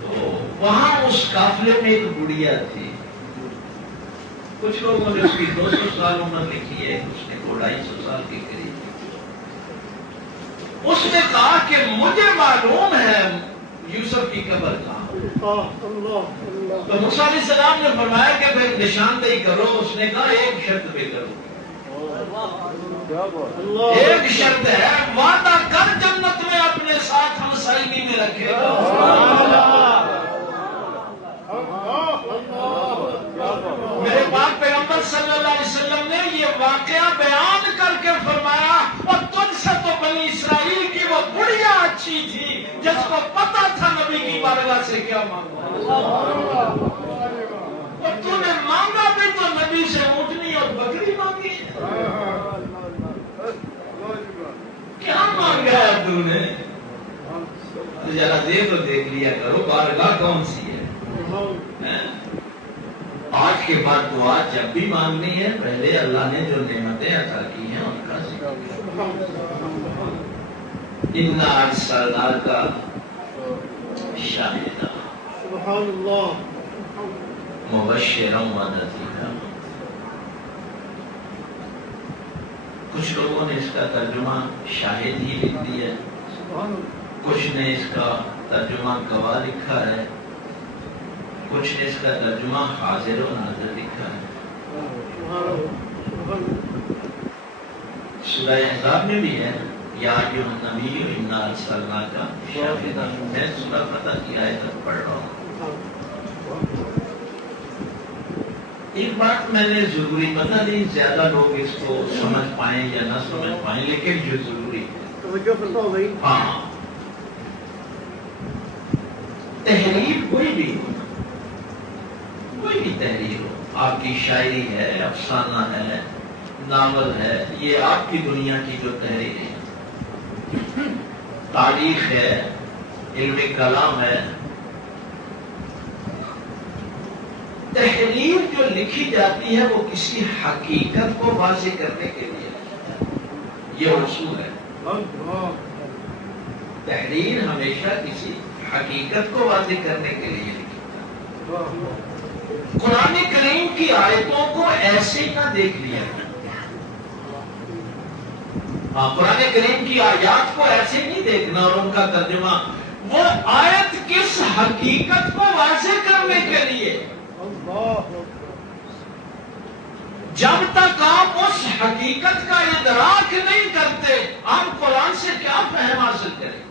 تو وہاں اس قافلے میں ایک گڑیا تھی. کچھ لوگوں نے اس کی 200 سال عمر لکھی ہے، اس نے 250 سال کے قریب. اس نے کہا کہ مجھے معلوم ہے یوسف کی قبر کہاں. تو موسیٰ علیہ السلام نے فرمایا کہ پھر نشاندہی کرو. اس نے کہا ایک شرط پہ کرو. ایک شرط ہے، وعدہ کر جنت میں اپنے ساتھ ہم سائنی میں رکھے گا. میرے پاک پیغمبر صلی اللہ علیہ وسلم نے یہ واقعہ بیان کر کے فرمایا اور تجھ سے تو بنی اسرائیل کی وہ بڑھیا اچھی تھی جس کو پتا تھا نبی کی بارگاہ سے کیا مانگا، اور تو نے مانگا بھی تو نبی سے اونٹنی اور بکری مانگی. کیا مانگا ہے تو نے؟ ذرا دے تو دیکھ لیا کرو بارگاہ کون سی ہے. آج کے بعد دعا جب بھی مانگنی ہے پہلے اللہ نے جو نعمتیں عطا کی ہیں ان کا ذکر. اِنَّا أَرْسَلْنَاكَ شَاهِدًا مُبَشِّرًا وَنَذِيرًا. کچھ لوگوں نے اس کا ترجمہ شاہد ہی لکھ دیا ہے، کچھ نے اس کا ترجمہ گواہ لکھا ہے، کچھ نے اس کا ترجمہ حاضر و ناظر لکھا ہے. سورہ احزاب میں بھی ہے یا ایھا النبی انا ارسلناک شاہدا. میں سورہ فتح کی آیت پڑھ رہا ہوں. ایک بات میں نے ضروری، پتہ نہیں زیادہ لوگ اس کو سمجھ پائیں یا نہ سمجھ پائیں، لیکن جو ضروری ہے، ہاں تحریر کوئی بھی تحریر ہو، آپ کی شاعری ہے، افسانہ ہے، ناول ہے، یہ آپ کی دنیا کی جو تحریر ہے، تاریخ ہے، علم کلام ہے. تحریر جو لکھی جاتی ہے وہ کسی حقیقت کو واضح کرنے کے لیے، یہ اصول ہے. تحریر ہمیشہ کسی حقیقت کو واضح کرنے کے لیے لکھی۔ قرآن کریم کی آیتوں کو ایسے ہی نہ دیکھ لیا۔ ہاں، قرآن کریم کی آیات کو ایسے ہی نہیں دیکھنا اور ان کا ترجمہ، وہ آیت کس حقیقت کو واضح کرنے کے لیے۔ جب تک آپ اس حقیقت کا ادراک نہیں کرتے، آپ قرآن سے کیا فہم حاصل کریں؟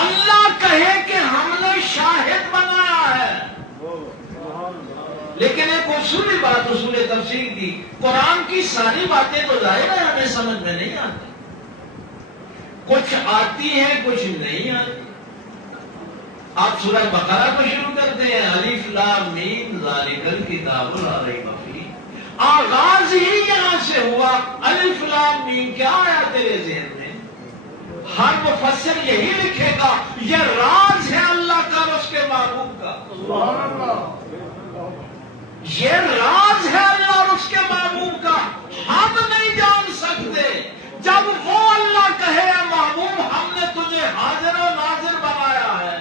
اللہ کہے کہ ہم نے شاہد بنایا ہے، لیکن ایک اصولی بات، اصول تفسیر کی، قرآن کی ساری باتیں تو ظاہر ہے ہمیں سمجھ میں نہیں آتی، کچھ آتی ہیں کچھ نہیں آتی۔ آپ سورہ بقرہ کو شروع کرتے ہیں، الف لام میم ذالک الکتاب لا ریب فیہ، آغاز ہی یہاں سے ہوا۔ الف لام میم کیا آیا تیرے ذہن میں؟ ہر مفسر یہی لکھے گا یہ راز ہے اللہ کا اور اس کے محبوب کا، یہ راز ہے اللہ اور اس کے محبوب کا، ہم نہیں جان سکتے۔ جب وہ اللہ کہے محبوب ہم نے تجھے حاضر و ناظر بنایا ہے،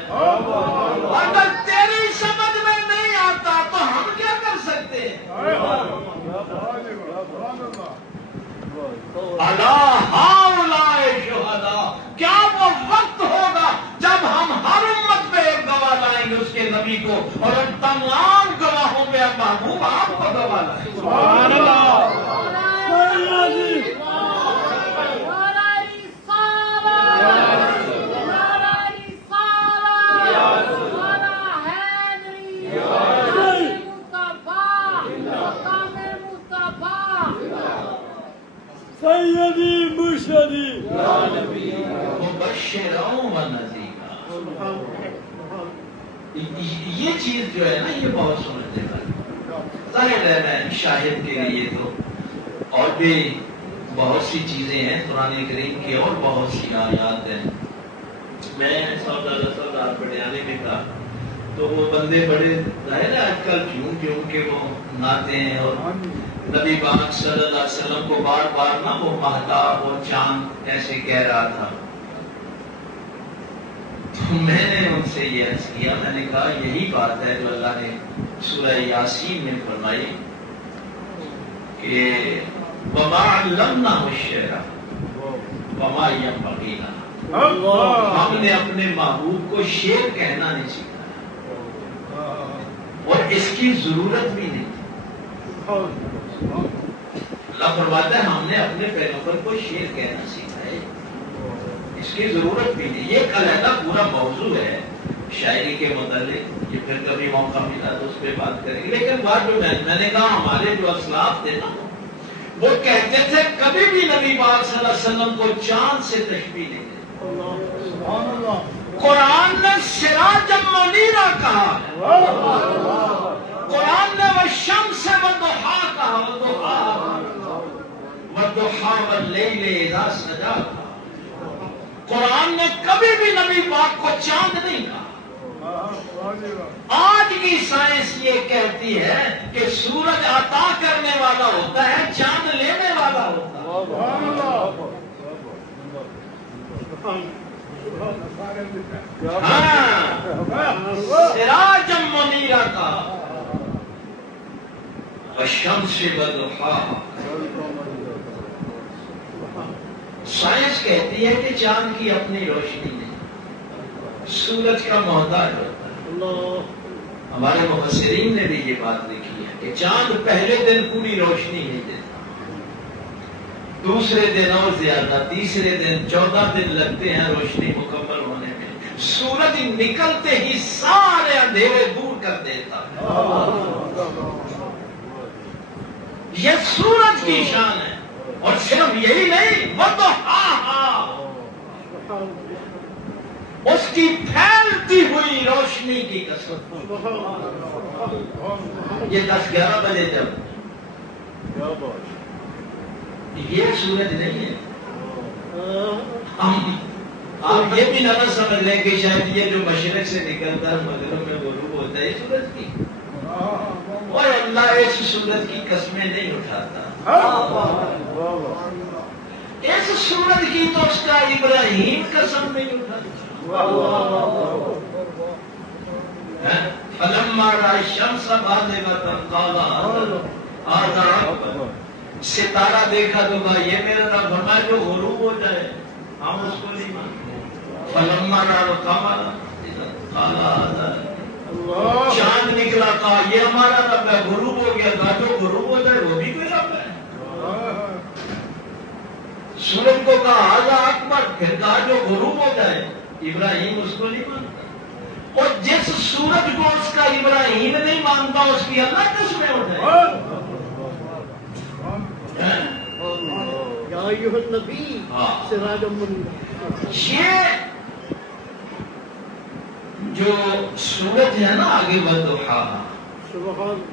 اگر تیری سمجھ میں نہیں آتا تو ہم کیا کر سکتے ہیں؟ الا ہؤلاء شہداء، کیا وہ وقت ہوگا جب ہم ہر امت پہ ایک گواہ لائیں گے اس کے نبی کو، اور ان تمام گواہوں پہ محبوب آپ کو گواہ لائیں۔ سبحان اللہ۔ سیدی مرشدی مبشرا و نذیرا، یہ چیز جو ہے نا یہ بہت سمجھنے والی۔ ظاہر ہے میں شاہد کے لیے تو اور بھی بہت سی چیزیں ہیں قرآن کریم کی، اور بہت سی آیات ہیں۔ میں سردار پٹیانے میں تھا تو وہ بندے بڑے ظاہر ہے آج کل کیوں کہ وہ ناتے ہیں، اور نبی پاک صلی اللہ علیہ وسلم کو بار بار نا وہ مہتاب اور چاند ایسے کہہ رہا تھا۔ تو میں نے ان سے یہ عرض کیا، میں نے کہا یہی بات ہے جو اللہ نے سورہ یاسین میں فرمائی کہ وَمَا عَلَّمْنَاهُ الشِّعْرَ وَمَا يَنبَغِي لَهُ، ہم نے اپنے محبوب کو شعر کہنا نہیں سکھایا اور اس کی ضرورت بھی نہیں تھی۔ اللہ فرماتا ہے ہم نے اپنے پیغمبر کو شعر کہنا سکھائے، اس کی ضرورت بھی نہیں۔ یہ ایک علیحدہ پورا موضوع ہے شاعری کے متعلق، یہ پھر کبھی موقع ملا تو اس پہ بات کریں گے۔ لیکن بات جو میں نے کہا ہمارے جو اسلاف تھے نا وہ کہتے تھے کبھی بھی نبی پاک صلی اللہ علیہ وسلم کو چاند سے تشبیہ نہیں دی۔ قرآن نے سراجا منیرا کہا ہے، قرآن نے والشمس والضحیٰ کہا، والضحیٰ واللیل اذا سجا کہا۔ قرآن نے کبھی بھی نبی پاک کو چاند نہیں کہا۔ آج کی سائنس یہ کہتی ہے کہ سورج عطا کرنے والا ہوتا ہے، چاند لینے والا ہوتا ہے۔ سراجا منیرا کا والشمس والضحیٰ۔ سائنس کہتی ہے کہ چاند کی اپنی روشنی نہیں، سورج کا محتاج ہوتا ہے۔ ہمارے مفسرین نے بھی یہ بات لکھی ہے کہ چاند پہلے دن پوری روشنی نہیں دیتا، دوسرے دن اور زیادہ، تیسرے دن 14 دن لگتے ہیں روشنی مکمل ہونے میں، سورج نکلتے ہی سارے اندھیرے دور کر دیتا ہے۔ یہ سورج کی شان ہے، اور صرف یہی نہیں، وضحاہا، اس کی پھیلتی ہوئی روشنی کی قسم۔ یہ 10-11 بجے جب یہ سورج نہیں ہے، آپ یہ بھی نہ سمجھ لیں کہ شاید یہ جو مشرق سے نکلتا ہے مغرب میں غروب ہوتا ہے، یہ سورج کی اور اللہ اس صورت کی قسمیں نہیں اٹھاتا، اس صورت کی تو اس کا ابراہیم قسم نہیں اٹھاتا۔ فلما رأى الشمس بازغة قال هذا رب، ستارہ دیکھا تو کہا یہ میرا رب ہے جو غروب ہو جائے، ہم اس کو نہیں مانتے۔ فلما رأى القمر قال هذا، چاند نکلا کہا یہ ہمارا رب ہے، غروب ہو گیا کہا جو غروب ہو جائے وہ بھی کوئی رب ہے۔ سورج کو کہا هذا اکبر، پھر کہا جو غروب ہو جائے، ابراہیم اس کو نہیں مانتا۔ اور جس سورج کو اس کا ابراہیم نہیں مانتا اس کی اللہ قسمیں اٹھائے۔ یا ایھا النبی سراجا منیرا، یہ جو سورج ہے نا آگے والضحیٰ، سبحان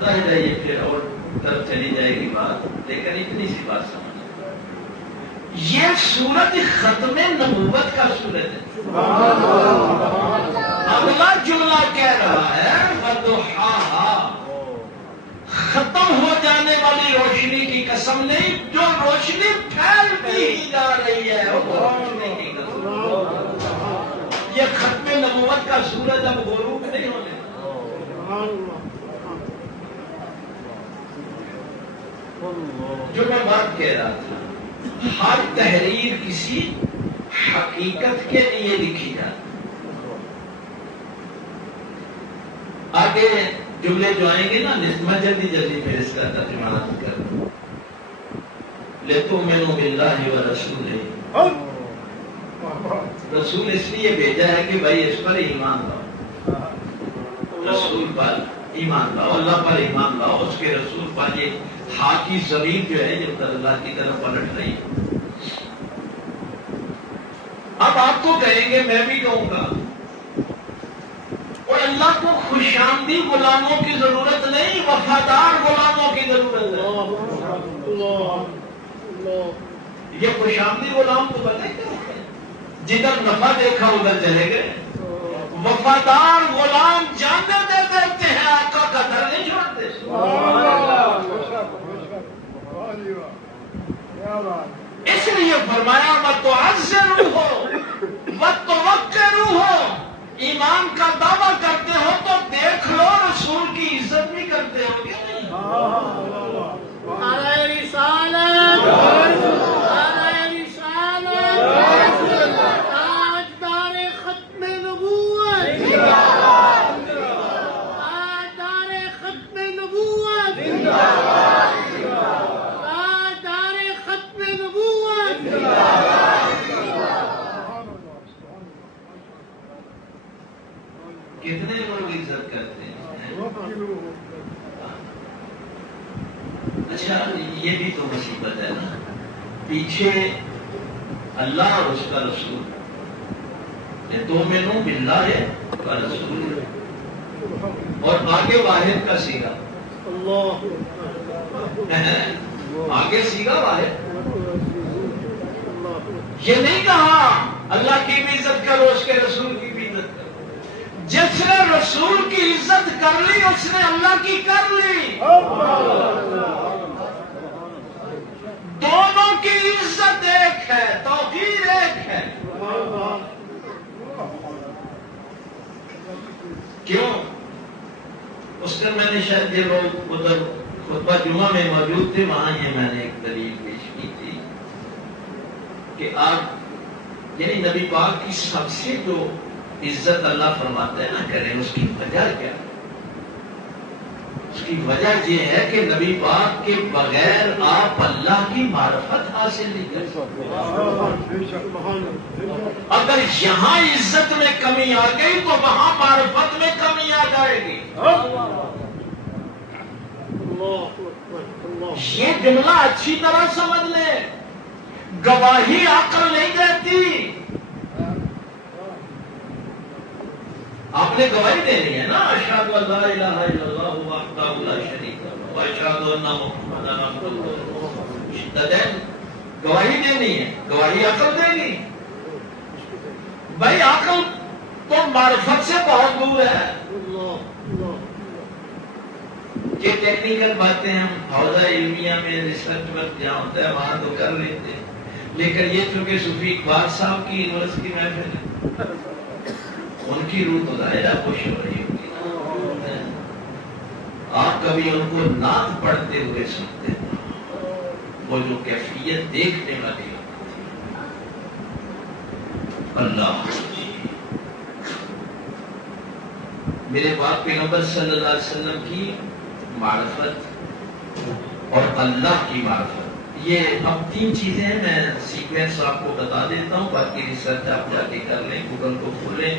ظاہر ہے یہ پھر اور طرف چلی جائے گی بات، لیکن اتنی سی بات سمجھ، یہ سورج ختم نبوت کا سورج ہے۔ اگلا جملہ کہہ رہا ہے والضحیٰ، ختم ہو جانے والی روشنی کی قسم نہیں، جو روشنی پھیلتی ہی جا رہی ہے وہ روشنی کی قسم۔ یہ ختم نبوت کا سورج اب غروب نہیں ہونے، جو میں بات کہہ رہا تھا، ہر تحریر کسی حقیقت کے لیے لکھی جاتی۔ آگے جملے جو آئیں گے نا، میں جلدی پھر اس کا ترجمہ کر دوں۔ لِتُؤْمِنُوا بِاللَّهِ وَرَسُولِهِ، رسول اس لیے بھیجا ہے کہ بھائی اس پر ایمان لاؤ، رسول پر ایمان لاؤ، اللہ پر ایمان لاؤ، اس کے رسول پر۔ یہ ہاں کی زمین جو ہے جب تک اللہ کی طرف پلٹ رہی ہے۔ اب آپ تو کہیں گے، میں بھی کہوں گا، اور اللہ کو خوشامدی غلاموں کی ضرورت نہیں، وفادار غلاموں کی ضرورت ہے۔ یہ خوشامدی غلام تو بتائیں گے، جدھر نفع دیکھا ادھر چلے گئے۔ وفادار غلام جانے دے دیتے ہیں، آقا کا در نہیں چھوڑتے۔ اس لیے فرمایا وَتُعَزِّرُوهُ وَتُوَقِّرُوهُ، ایمان کا دعویٰ کرتے ہو تو دیکھ لو رسول کی عزت بھی کرتے ہو کہ نہیں؟ نعرہ رسالت، نعرہ رسالت، تاجدار ختم نبوت، تاجدار ختم نبوت، تاجدار ختم نبوت۔ کتنے لوگ عزت کرتے ہیں؟ اچھا یہ بھی تو مصیبت ہے نا، پیچھے اللہ اور اس کا رسول، لِتُؤْمِنُوا بِاللَّهِ وَرَسُولِهِ، اور آگے واحد کا سیگا، آگے سیگا واحد۔ یہ نہیں کہا اللہ کی بھی عزت کرو، اس کے رسول کی بھی عزت کرو۔ جس نے رسول کی عزت کر لی اس نے اللہ کی کر لی۔ دونوں کی عزت ایک ہے، توقیر ایک ہے۔ کیوں؟ اس دن میں نے شاید یہ لوگ ادھر خطبہ جمعہ میں موجود تھے، وہاں یہ میں نے ایک دلیل پیش کی تھی کہ آپ یعنی نبی پاک کی سب سے جو عزت اللہ فرماتا ہے نا کریں، اس کی وجہ کیا ہے؟ اس کی وجہ یہ ہے کہ نبی پاک کے بغیر آپ اللہ کی معرفت حاصل نہیں کر سکتے۔ اگر یہاں عزت میں کمی آ گئی تو وہاں معرفت میں کمی آ جائے گی۔ یہ جملہ اچھی طرح سمجھ لیں، گواہی عقل نہیں دیتی۔ آپ نے گواہی دینی ہے نا، اشہد ان لا الہ الا اللہ وحدہ لا شریک لہ واشہد ان محمدا عبدہ ورسولہ، گواہی دینی ہے، گواہی عقل دے گی۔ بھائی عقل تو معرفت سے بہت دور ہے۔ یہ ٹیکنیکل باتیں ہم حوزہ علمیہ میں ریسرچ ورک جہاں ہوتا ہے وہاں تو کر لیتے ہیں، لیکن یہ چونکہ صوفی اقبال صاحب کی یونیورسٹی محفل ہے، ان کی روح تو ظاہرہ خوش ہو رہی ہوگی، آپ کبھی ان کو نعت پڑھتے ہوئے سنتے ہیں، وہ جو کیفیت دیکھنے والی ہوتی ہے۔ اللہ میرے پاک پیغمبر صلی اللہ علیہ وسلم کی معرفت اور اللہ کی معرفت، یہ اب 3 چیزیں ہیں، میں سیکوینس آپ کو بتا دیتا ہوں، باقی ریسرچ آپ جا کے کر لیں، گوگل کو کھولیں،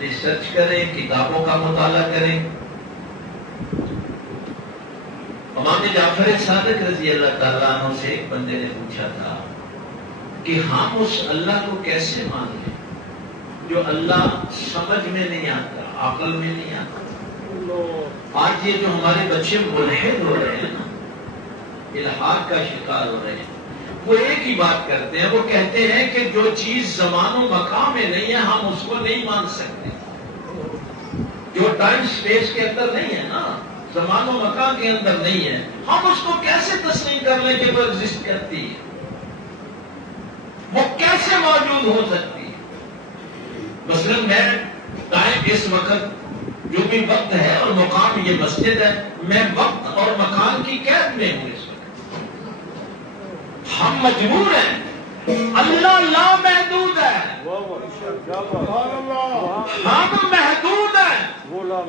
ریسرچ کریں، کتابوں کا مطالعہ کریں۔ امام جعفر صادق رضی اللہ تعالیٰ عنہ سے ایک بندے نے پوچھا تھا کہ ہم اس اللہ کو کیسے مان لیں جو اللہ سمجھ میں نہیں آتا، عقل میں نہیں آتا۔ آج یہ جو ہمارے بچے ملحد ہو رہے ہیں نا، الحاد کا شکار ہو رہے ہیں، وہ ایک ہی بات کرتے ہیں، وہ کہتے ہیں کہ جو چیز زمان و مکان میں نہیں ہے ہم اس کو نہیں مان سکتے، جو ٹائم سپیس کے اندر نہیں ہے نا، زمان و مکان کے اندر نہیں ہے، ہم اس کو کیسے تسلیم کر لیں کہ وہ ایگزسٹ کرتی ہے، وہ کیسے موجود ہو سکتی ہے۔ مثلا میں ٹائم اس وقت جو بھی وقت ہے اور مقام یہ مسجد ہے، میں وقت اور مکان کی قید میں ہوں اس وقت، ہم مجبور ہیں، اللہ لامحدود ہے، ہم محدود ہیں۔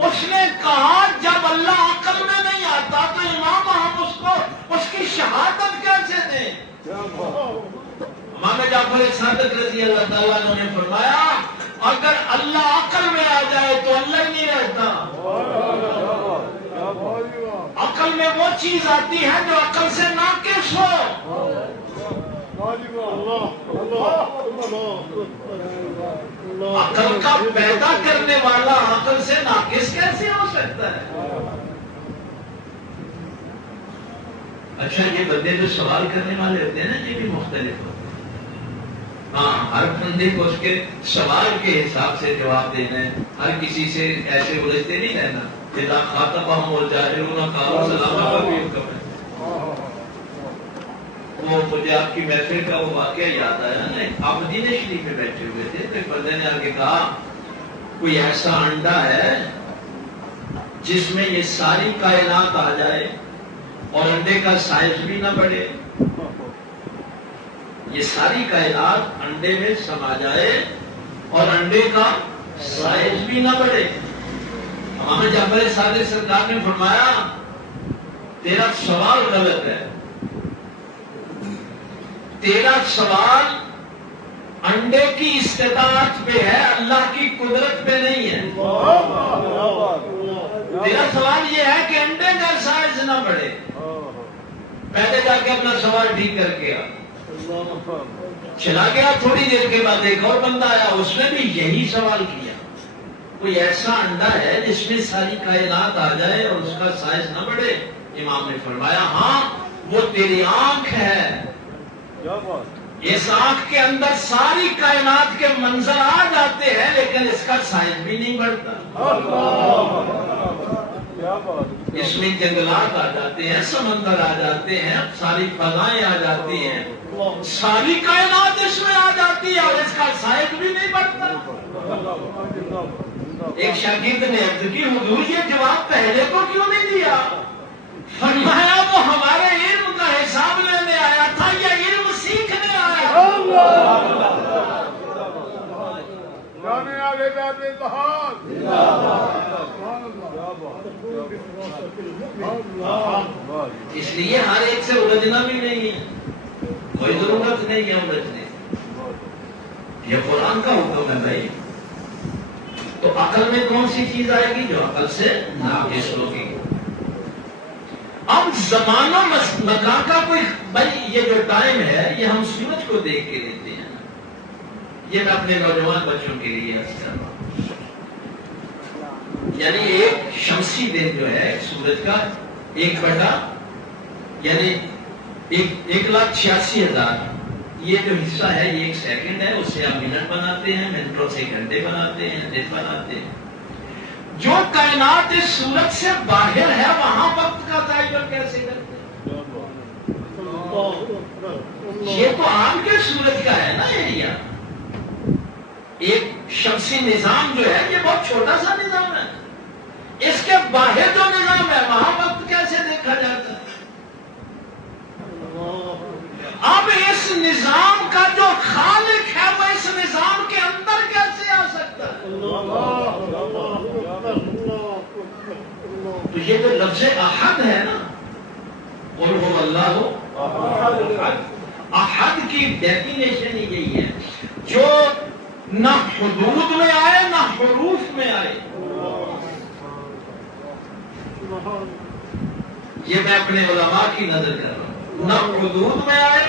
اس نے کہا جب اللہ عقل میں نہیں آتا تو امام ہم اس کو اس کی شہادت کیسے دیں؟ امام جعفر صادق رضی اللہ تعالیٰ عنہ نے فرمایا اگر اللہ عقل میں آ جائے تو اللہ ہی نہیں رہتا۔ عقل میں وہ چیز آتی ہے جو عقل سے ناقص ہو۔ عقل کا پیدا کرنے والا عقل سے ناقص کیسے ہو سکتا ہے؟ اچھا یہ بندے جو سوال کرنے والے ہوتے ہیں نا یہ بھی مختلف ہوتے ہیں، ہاں ہر بندے کو اس کے سوال کے حساب سے جواب دینا ہے، ہر کسی سے ایسے الجھتے نہیں رہنا۔ اذا خاطبهم الجاهلون قالوا سلاما کا بھی حکم ہے۔ وہ مجھے آپ کی محفل کا وہ واقعہ یاد آیا نا، آپ مدینہ شریف میں بیٹھے ہوئے تھے تو ایک بندے نے آگے کہا کوئی ایسا انڈا ہے جس میں یہ ساری کائنات آ جائے اور انڈے کا سائز بھی نہ بڑھے، یہ ساری کائنات انڈے میں سما جائے اور انڈے کا سائز بھی نہ بڑھے۔ امام جعفر صادق سرکار نے فرمایا تیرا سوال غلط ہے، تیرا سوال انڈے کی استطاعت پہ ہے، اللہ کی قدرت پہ نہیں ہے۔ تیرا سوال یہ ہے کہ انڈے کا سائز نہ بڑھے، پہلے جا کے اپنا سوال ٹھیک کر کے آ۔ چلا گیا، تھوڑی دیر کے بعد ایک اور بندہ آیا، اس نے بھی یہی سوال کیا، کوئی ایسا انڈا ہے جس میں ساری کائنات آ جائے اور اس کا سائز نہ بڑھے؟ امام نے فرمایا ہاں وہ تیری آنکھ ہے، اس آنکھ کے اندر ساری کائنات کے منظر آ جاتے ہیں لیکن اس کا سائز بھی نہیں بڑھتا، اس میں جنگلات آ جاتے ہیں، سمندر آ جاتے ہیں، ساری فضائیں آ جاتی ہیں، ساری کائنات اس میں آ جاتی ہے اور اس کا سائز بھی نہیں بڑھتا۔ ایک شاگرد نے عرض کی حضور یہ جواب پہلے کو کیوں نہیں دیا؟ فرمایا وہ ہمارے علم کا حساب لینے آیا تھا یا علم سیکھنے آیا؟ جانے آگے جاتے بہت اس لیے ہر ایک سے الجھنا بھی نہیں ہے، کوئی ضرورت نہیں ہے الجھنے، یہ قرآن کا حکم ہے بھائی۔ تو عقل میں کون سی چیز آئے گی جو عقل سے ناقص ہوگی؟ اب زمانہ مکان کا کوئی بھائی یہ جو ٹائم ہے یہ ہم سورج کو دیکھ کے لیتے ہیں، یہ میں اپنے نوجوان بچوں کے لیے عرض کر رہا ہوں، یعنی ایک شمسی دن جو ہے سورج کا 1/، یعنی 1,86,000، یہ جو حصہ ہے یہ 1 سیکنڈ ہے، اس سے آپ منٹ بناتے ہیں، منٹوں سے گھنٹے بناتے ہیں، دن بناتے ہیں۔ جو کائنات اس صورت سے باہر ہے وہاں وقت کا تعین کیسے کرتے ہیں؟ یہ تو عام کے سورج کا ہے نا ایریا. ایک شمسی نظام جو ہے یہ بہت چھوٹا سا نظام ہے. اس کے باہر جو نظام ہے وہاں وقت کیسے دیکھا جاتا ہے؟ اب اس نظام کا جو خالق ہے وہ اس نظام کے اندر کیسے آ سکتا ہے؟ تو یہ جو لفظ احد ہے نا، قل هو اللہ احد کی ڈیفینیشن یہی ہے جو نہ حدود میں آئے نہ حروف میں آئے. یہ میں اپنے علماء کی نظر کر رہا ہوں. نہ حدود میں آئے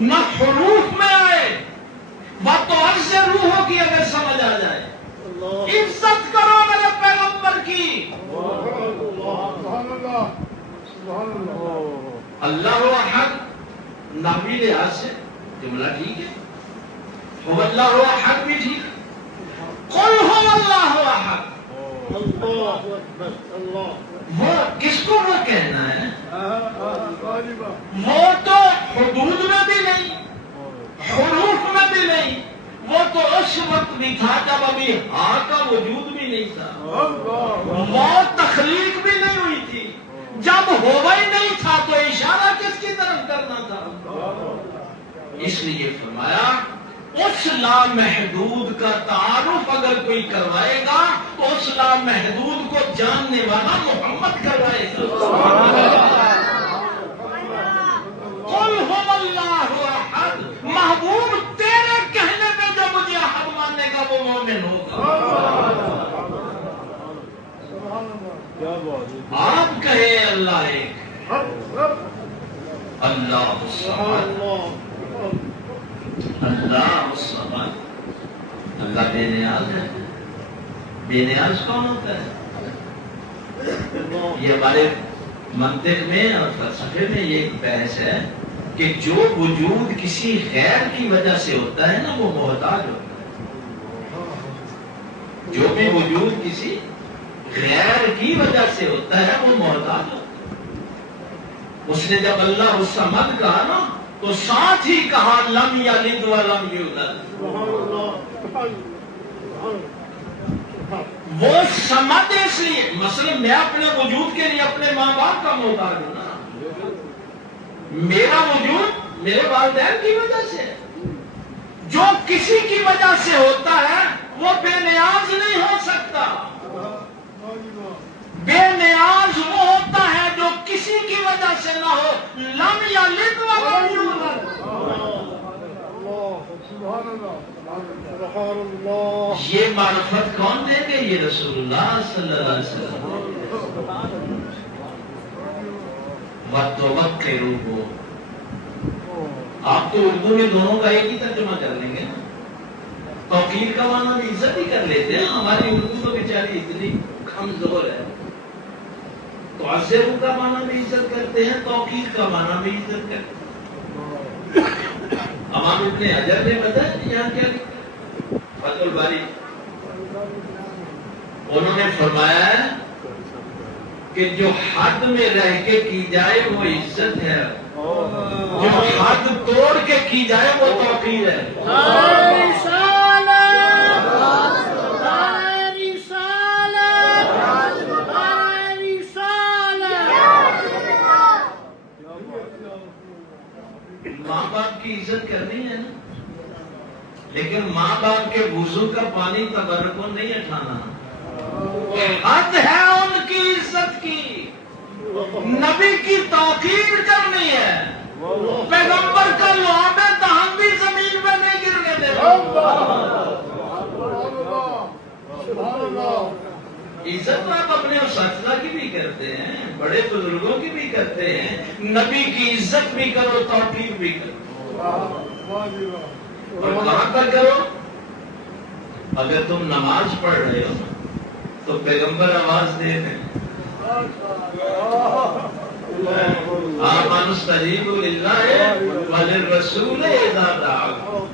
نہ حروف میں آئے. بات تو عرض سے روح ہوگی اگر سمجھ آ جائے. عزت کرو میرے پیغمبر کی. اللہ احد نحوی لحاظ سے جملہ ٹھیک ہے. هو اللہ احد بھی ٹھیک ہے. قل هو اللہ احد. وہ کس کو وہ کہنا ہے؟ وہ تو حدود میں بھی نہیں حروف میں بھی نہیں. وہ تو اس وقت بھی تھا جب ابھی ہاں کا وجود بھی نہیں تھا. وہ تخلیق بھی نہیں ہوئی تھی. جب ہوا ہی نہیں تھا تو اشارہ کس کی طرف کرنا تھا؟ اس لیے فرمایا اس لامحدود کا تعارف اگر کوئی کروائے گا تو اس لامحدود کو جاننے والا محمد کروائے گا. قل هو اللہ احد. محبوب تیرے کہنے میں جو مجھے احد ماننے گا وہ مومن ہوگا. آپ کہیں اللہ ایک اللہ الصمد. اللہ الصمد. اللہ بے نیاز ہے. بے نیاز کون ہوتا ہے؟ یہ ہمارے منطق میں اور فلسفے میں یہ ایک بحث ہے کہ جو وجود کسی غیر کی وجہ سے ہوتا ہے نا وہ محتاج ہوتا ہے. جو بھی وجود کسی غیر کی وجہ سے ہوتا ہے وہ محتاج ہوتا ہے. اس نے جب اللہ الصمد کہا نا تو ساتھ ہی کہا لم یلد ولم یولد. وہ سمد اس لیے مثلا میں اپنے وجود کے لیے اپنے ماں باپ کا محتاج ہوں نا. میرا وجود میرے والدین کی وجہ سے. جو کسی کی وجہ سے ہوتا ہے وہ بے نیاز نہیں ہو سکتا. بے نیاز وہ ہوتا ہے جو کسی کی وجہ سے نہ ہو. لم یلد ولم یولد. یہ معرفت کون دیں گے؟ یہ رسول اللہ صلی اللہ علیہ وسلم. وَتَوَكِّلُوهُ. آپ تو اردو میں دونوں کا ایک ہی ترجمہ کر لیں گے نا. توقیر کا معنی بھی عزت ہی کر لیتے ہیں. ہماری اردو تو بیچاری اتنی کمزور ہے. تعزیرو کا معنی بھی عزت کرتے ہیں, توقیر کا معنی بھی عزت کرتے ہیں. امام ابن حجر نے بتایا یہاں کیا لکھا فتح الباری. انہوں نے فرمایا ہے کہ جو حد میں رہ کے کی جائے وہ عزت ہے, جو حد توڑ کے کی جائے وہ توقیر ہے. ماں باپ کی عزت کرنی ہے نا, لیکن ماں باپ کے وضو کا پانی تبرکن نہیں اٹھانا. حد ہے ان کی عزت کی. نبی کی توقیر کرنی ہے. پیغمبر کا لعاب دہن بھی زمین پہ نہیں گرنے دینا. عزت آپ اپنے اساتذہ کی بھی کرتے ہیں, بڑے بزرگوں کی بھی کرتے ہیں. نبی کی عزت بھی کرو, توقیر بھی کرو. اور کہاں پر کرو؟ اگر تم نماز پڑھ رہے ہو تو پیغمبر آواز دے دیں آمنوا استجیبوا للہ وللرسول اذا دعاکم.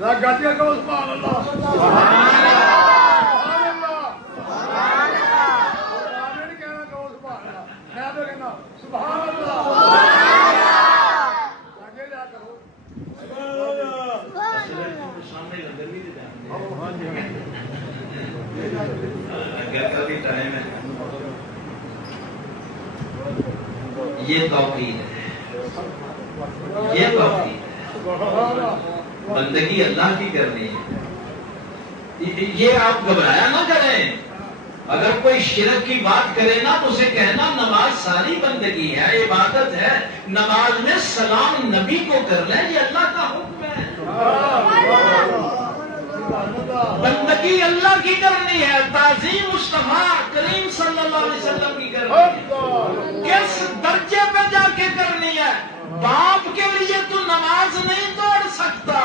لا گاجیا کو سبحان اللہ سبحان اللہ سبحان اللہ آمین کہنا کو سبحان اللہ میں تو کہنا سبحان اللہ آگے جا کرو سامنے لنگر بھی دے ہاں جی لنگر کا بھی ٹائم ہے. یہ توقید ہے, یہ توقید ہے. بندگی اللہ کی کرنی ہے. یہ آپ گھبرایا نہ کریں. اگر کوئی شرک کی بات کرے نا تو اسے کہنا نماز ساری بندگی ہے, عبادت ہے. نماز میں سلام نبی کو کر لیں, یہ اللہ کا حکم ہے. بندگی اللہ کی کرنی ہے, تعظیم مصطفیٰ کریم صلی اللہ علیہ وسلم کی کرنی ہے. کس درجے پہ جا کے کرنی ہے؟ باپ کے لیے تو نماز نہیں توڑ سکتا.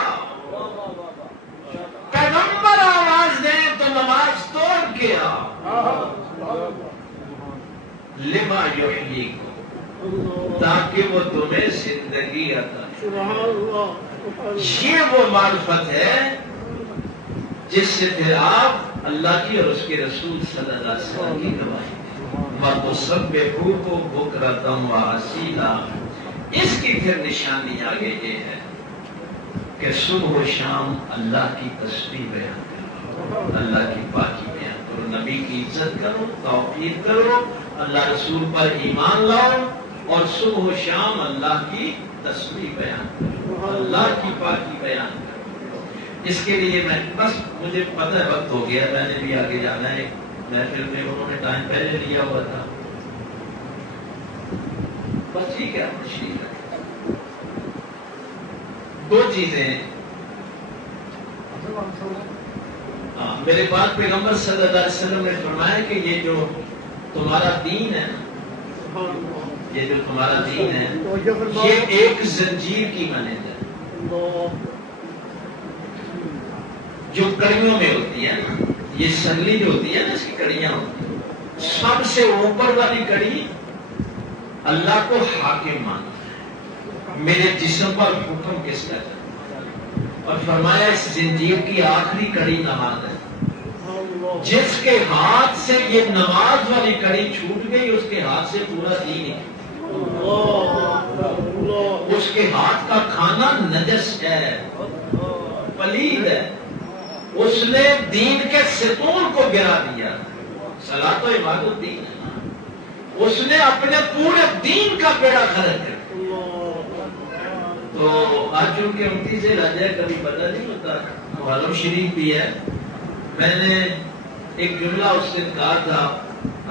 پیغمبر آواز دیں تو نماز توڑ کے آ. لما یحییکم, تاکہ وہ تمہیں زندگی عطا. یہ وہ معرفت ہے جس سے پھر آپ اللہ کی اور اس کے رسول صلی اللہ علیہ وسلم کی گواہی دیں. وَتُسَبِّحُوهُ بُكْرَةً وَأَصِيلًا. اس کی پھر نشانی آگے یہ ہے کہ صبح و شام اللہ کی تسبیح بیان کرو, اللہ کی پاکی بیان کرو, نبی کی عزت کرو, توقیر کرو, اللہ رسول پر ایمان لاؤ, اور صبح و شام اللہ کی تسبیح بیان کرو, اللہ کی پاکی بیان کرو. اس کے لیے میں بس مجھے پتہ ہے وقت ہو گیا, میں نے بھی آگے جانا ہے. محفل میں انہوں نے ٹائم پہلے لیا ہوا تھا. بس ٹھیک ہے, تشریف ہے. دو چیزیں میرے پاس پیغمبر صلی اللہ علیہ وسلم نے فرمایا کہ یہ جو تمہارا دین ہے, یہ جو تمہارا دین ہے, یہ ایک زنجیر کی مانند ہے جو کڑیوں میں ہوتی ہے نا. یہ سنگلی جو ہوتی ہے نا, اس کی کڑیاں ہوتی ہیں. سب سے اوپر والی کڑی اللہ کو حاکم مانتا ہے, میرے جسم پر حکم کس کا چلتا ہے. اور فرمایا اس زنجیر کی آخری کڑی نماز ہے. جس کے ہاتھ سے یہ نماز والی کڑی چھوٹ گئی, اس کے ہاتھ سے پورا دین ہی. اس کے ہاتھ کا کھانا نجس ہے, پلید ہے. اس نے دین کے ستون کو گرا دیا. صلاۃ و عبادت دین ہے. اس نے اپنے پورے دین کا بیڑا غرق کر. تو آج چونکہ 29 رجب کبھی پتہ نہیں ہوتا, محرم شریف بھی ہے. میں نے ایک جملہ اس سے کہا تھا,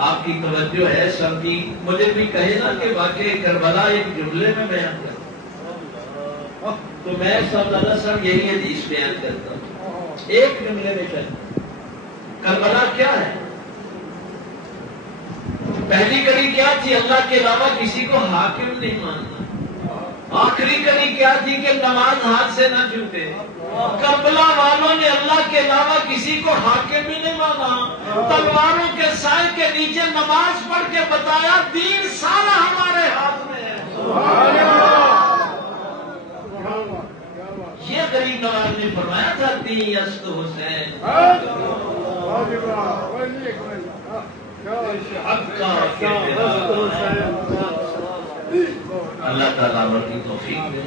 آپ کی توجہ ہے سب کی, مجھے بھی کہے نا کہ واقعی کربلا ایک جملے میں بیان کرتا, تو میں سب زیادہ سب یہی حدیث بیان کرتا ہوں ایک جملے میں. چلتا کربلا کیا ہے؟ پہلی کڑی کیا تھی؟ اللہ کے علاوہ کسی کو حاکم نہیں ماننا. آخری کڑی کیا تھی کہ نماز ہاتھ سے نہ چھوٹے. کربلا والوں نے اللہ کے علاوہ کسی کو حاکم ہی نہیں مانا. تلواروں کے سائے کے نیچے نماز پڑھ کے بتایا دین سارا ہمارے ہاتھ میں ہے. یہ غریب نواز نے فرمایا تھا دین یست حسین, اللہ تعالیٰ کی توفیق دے.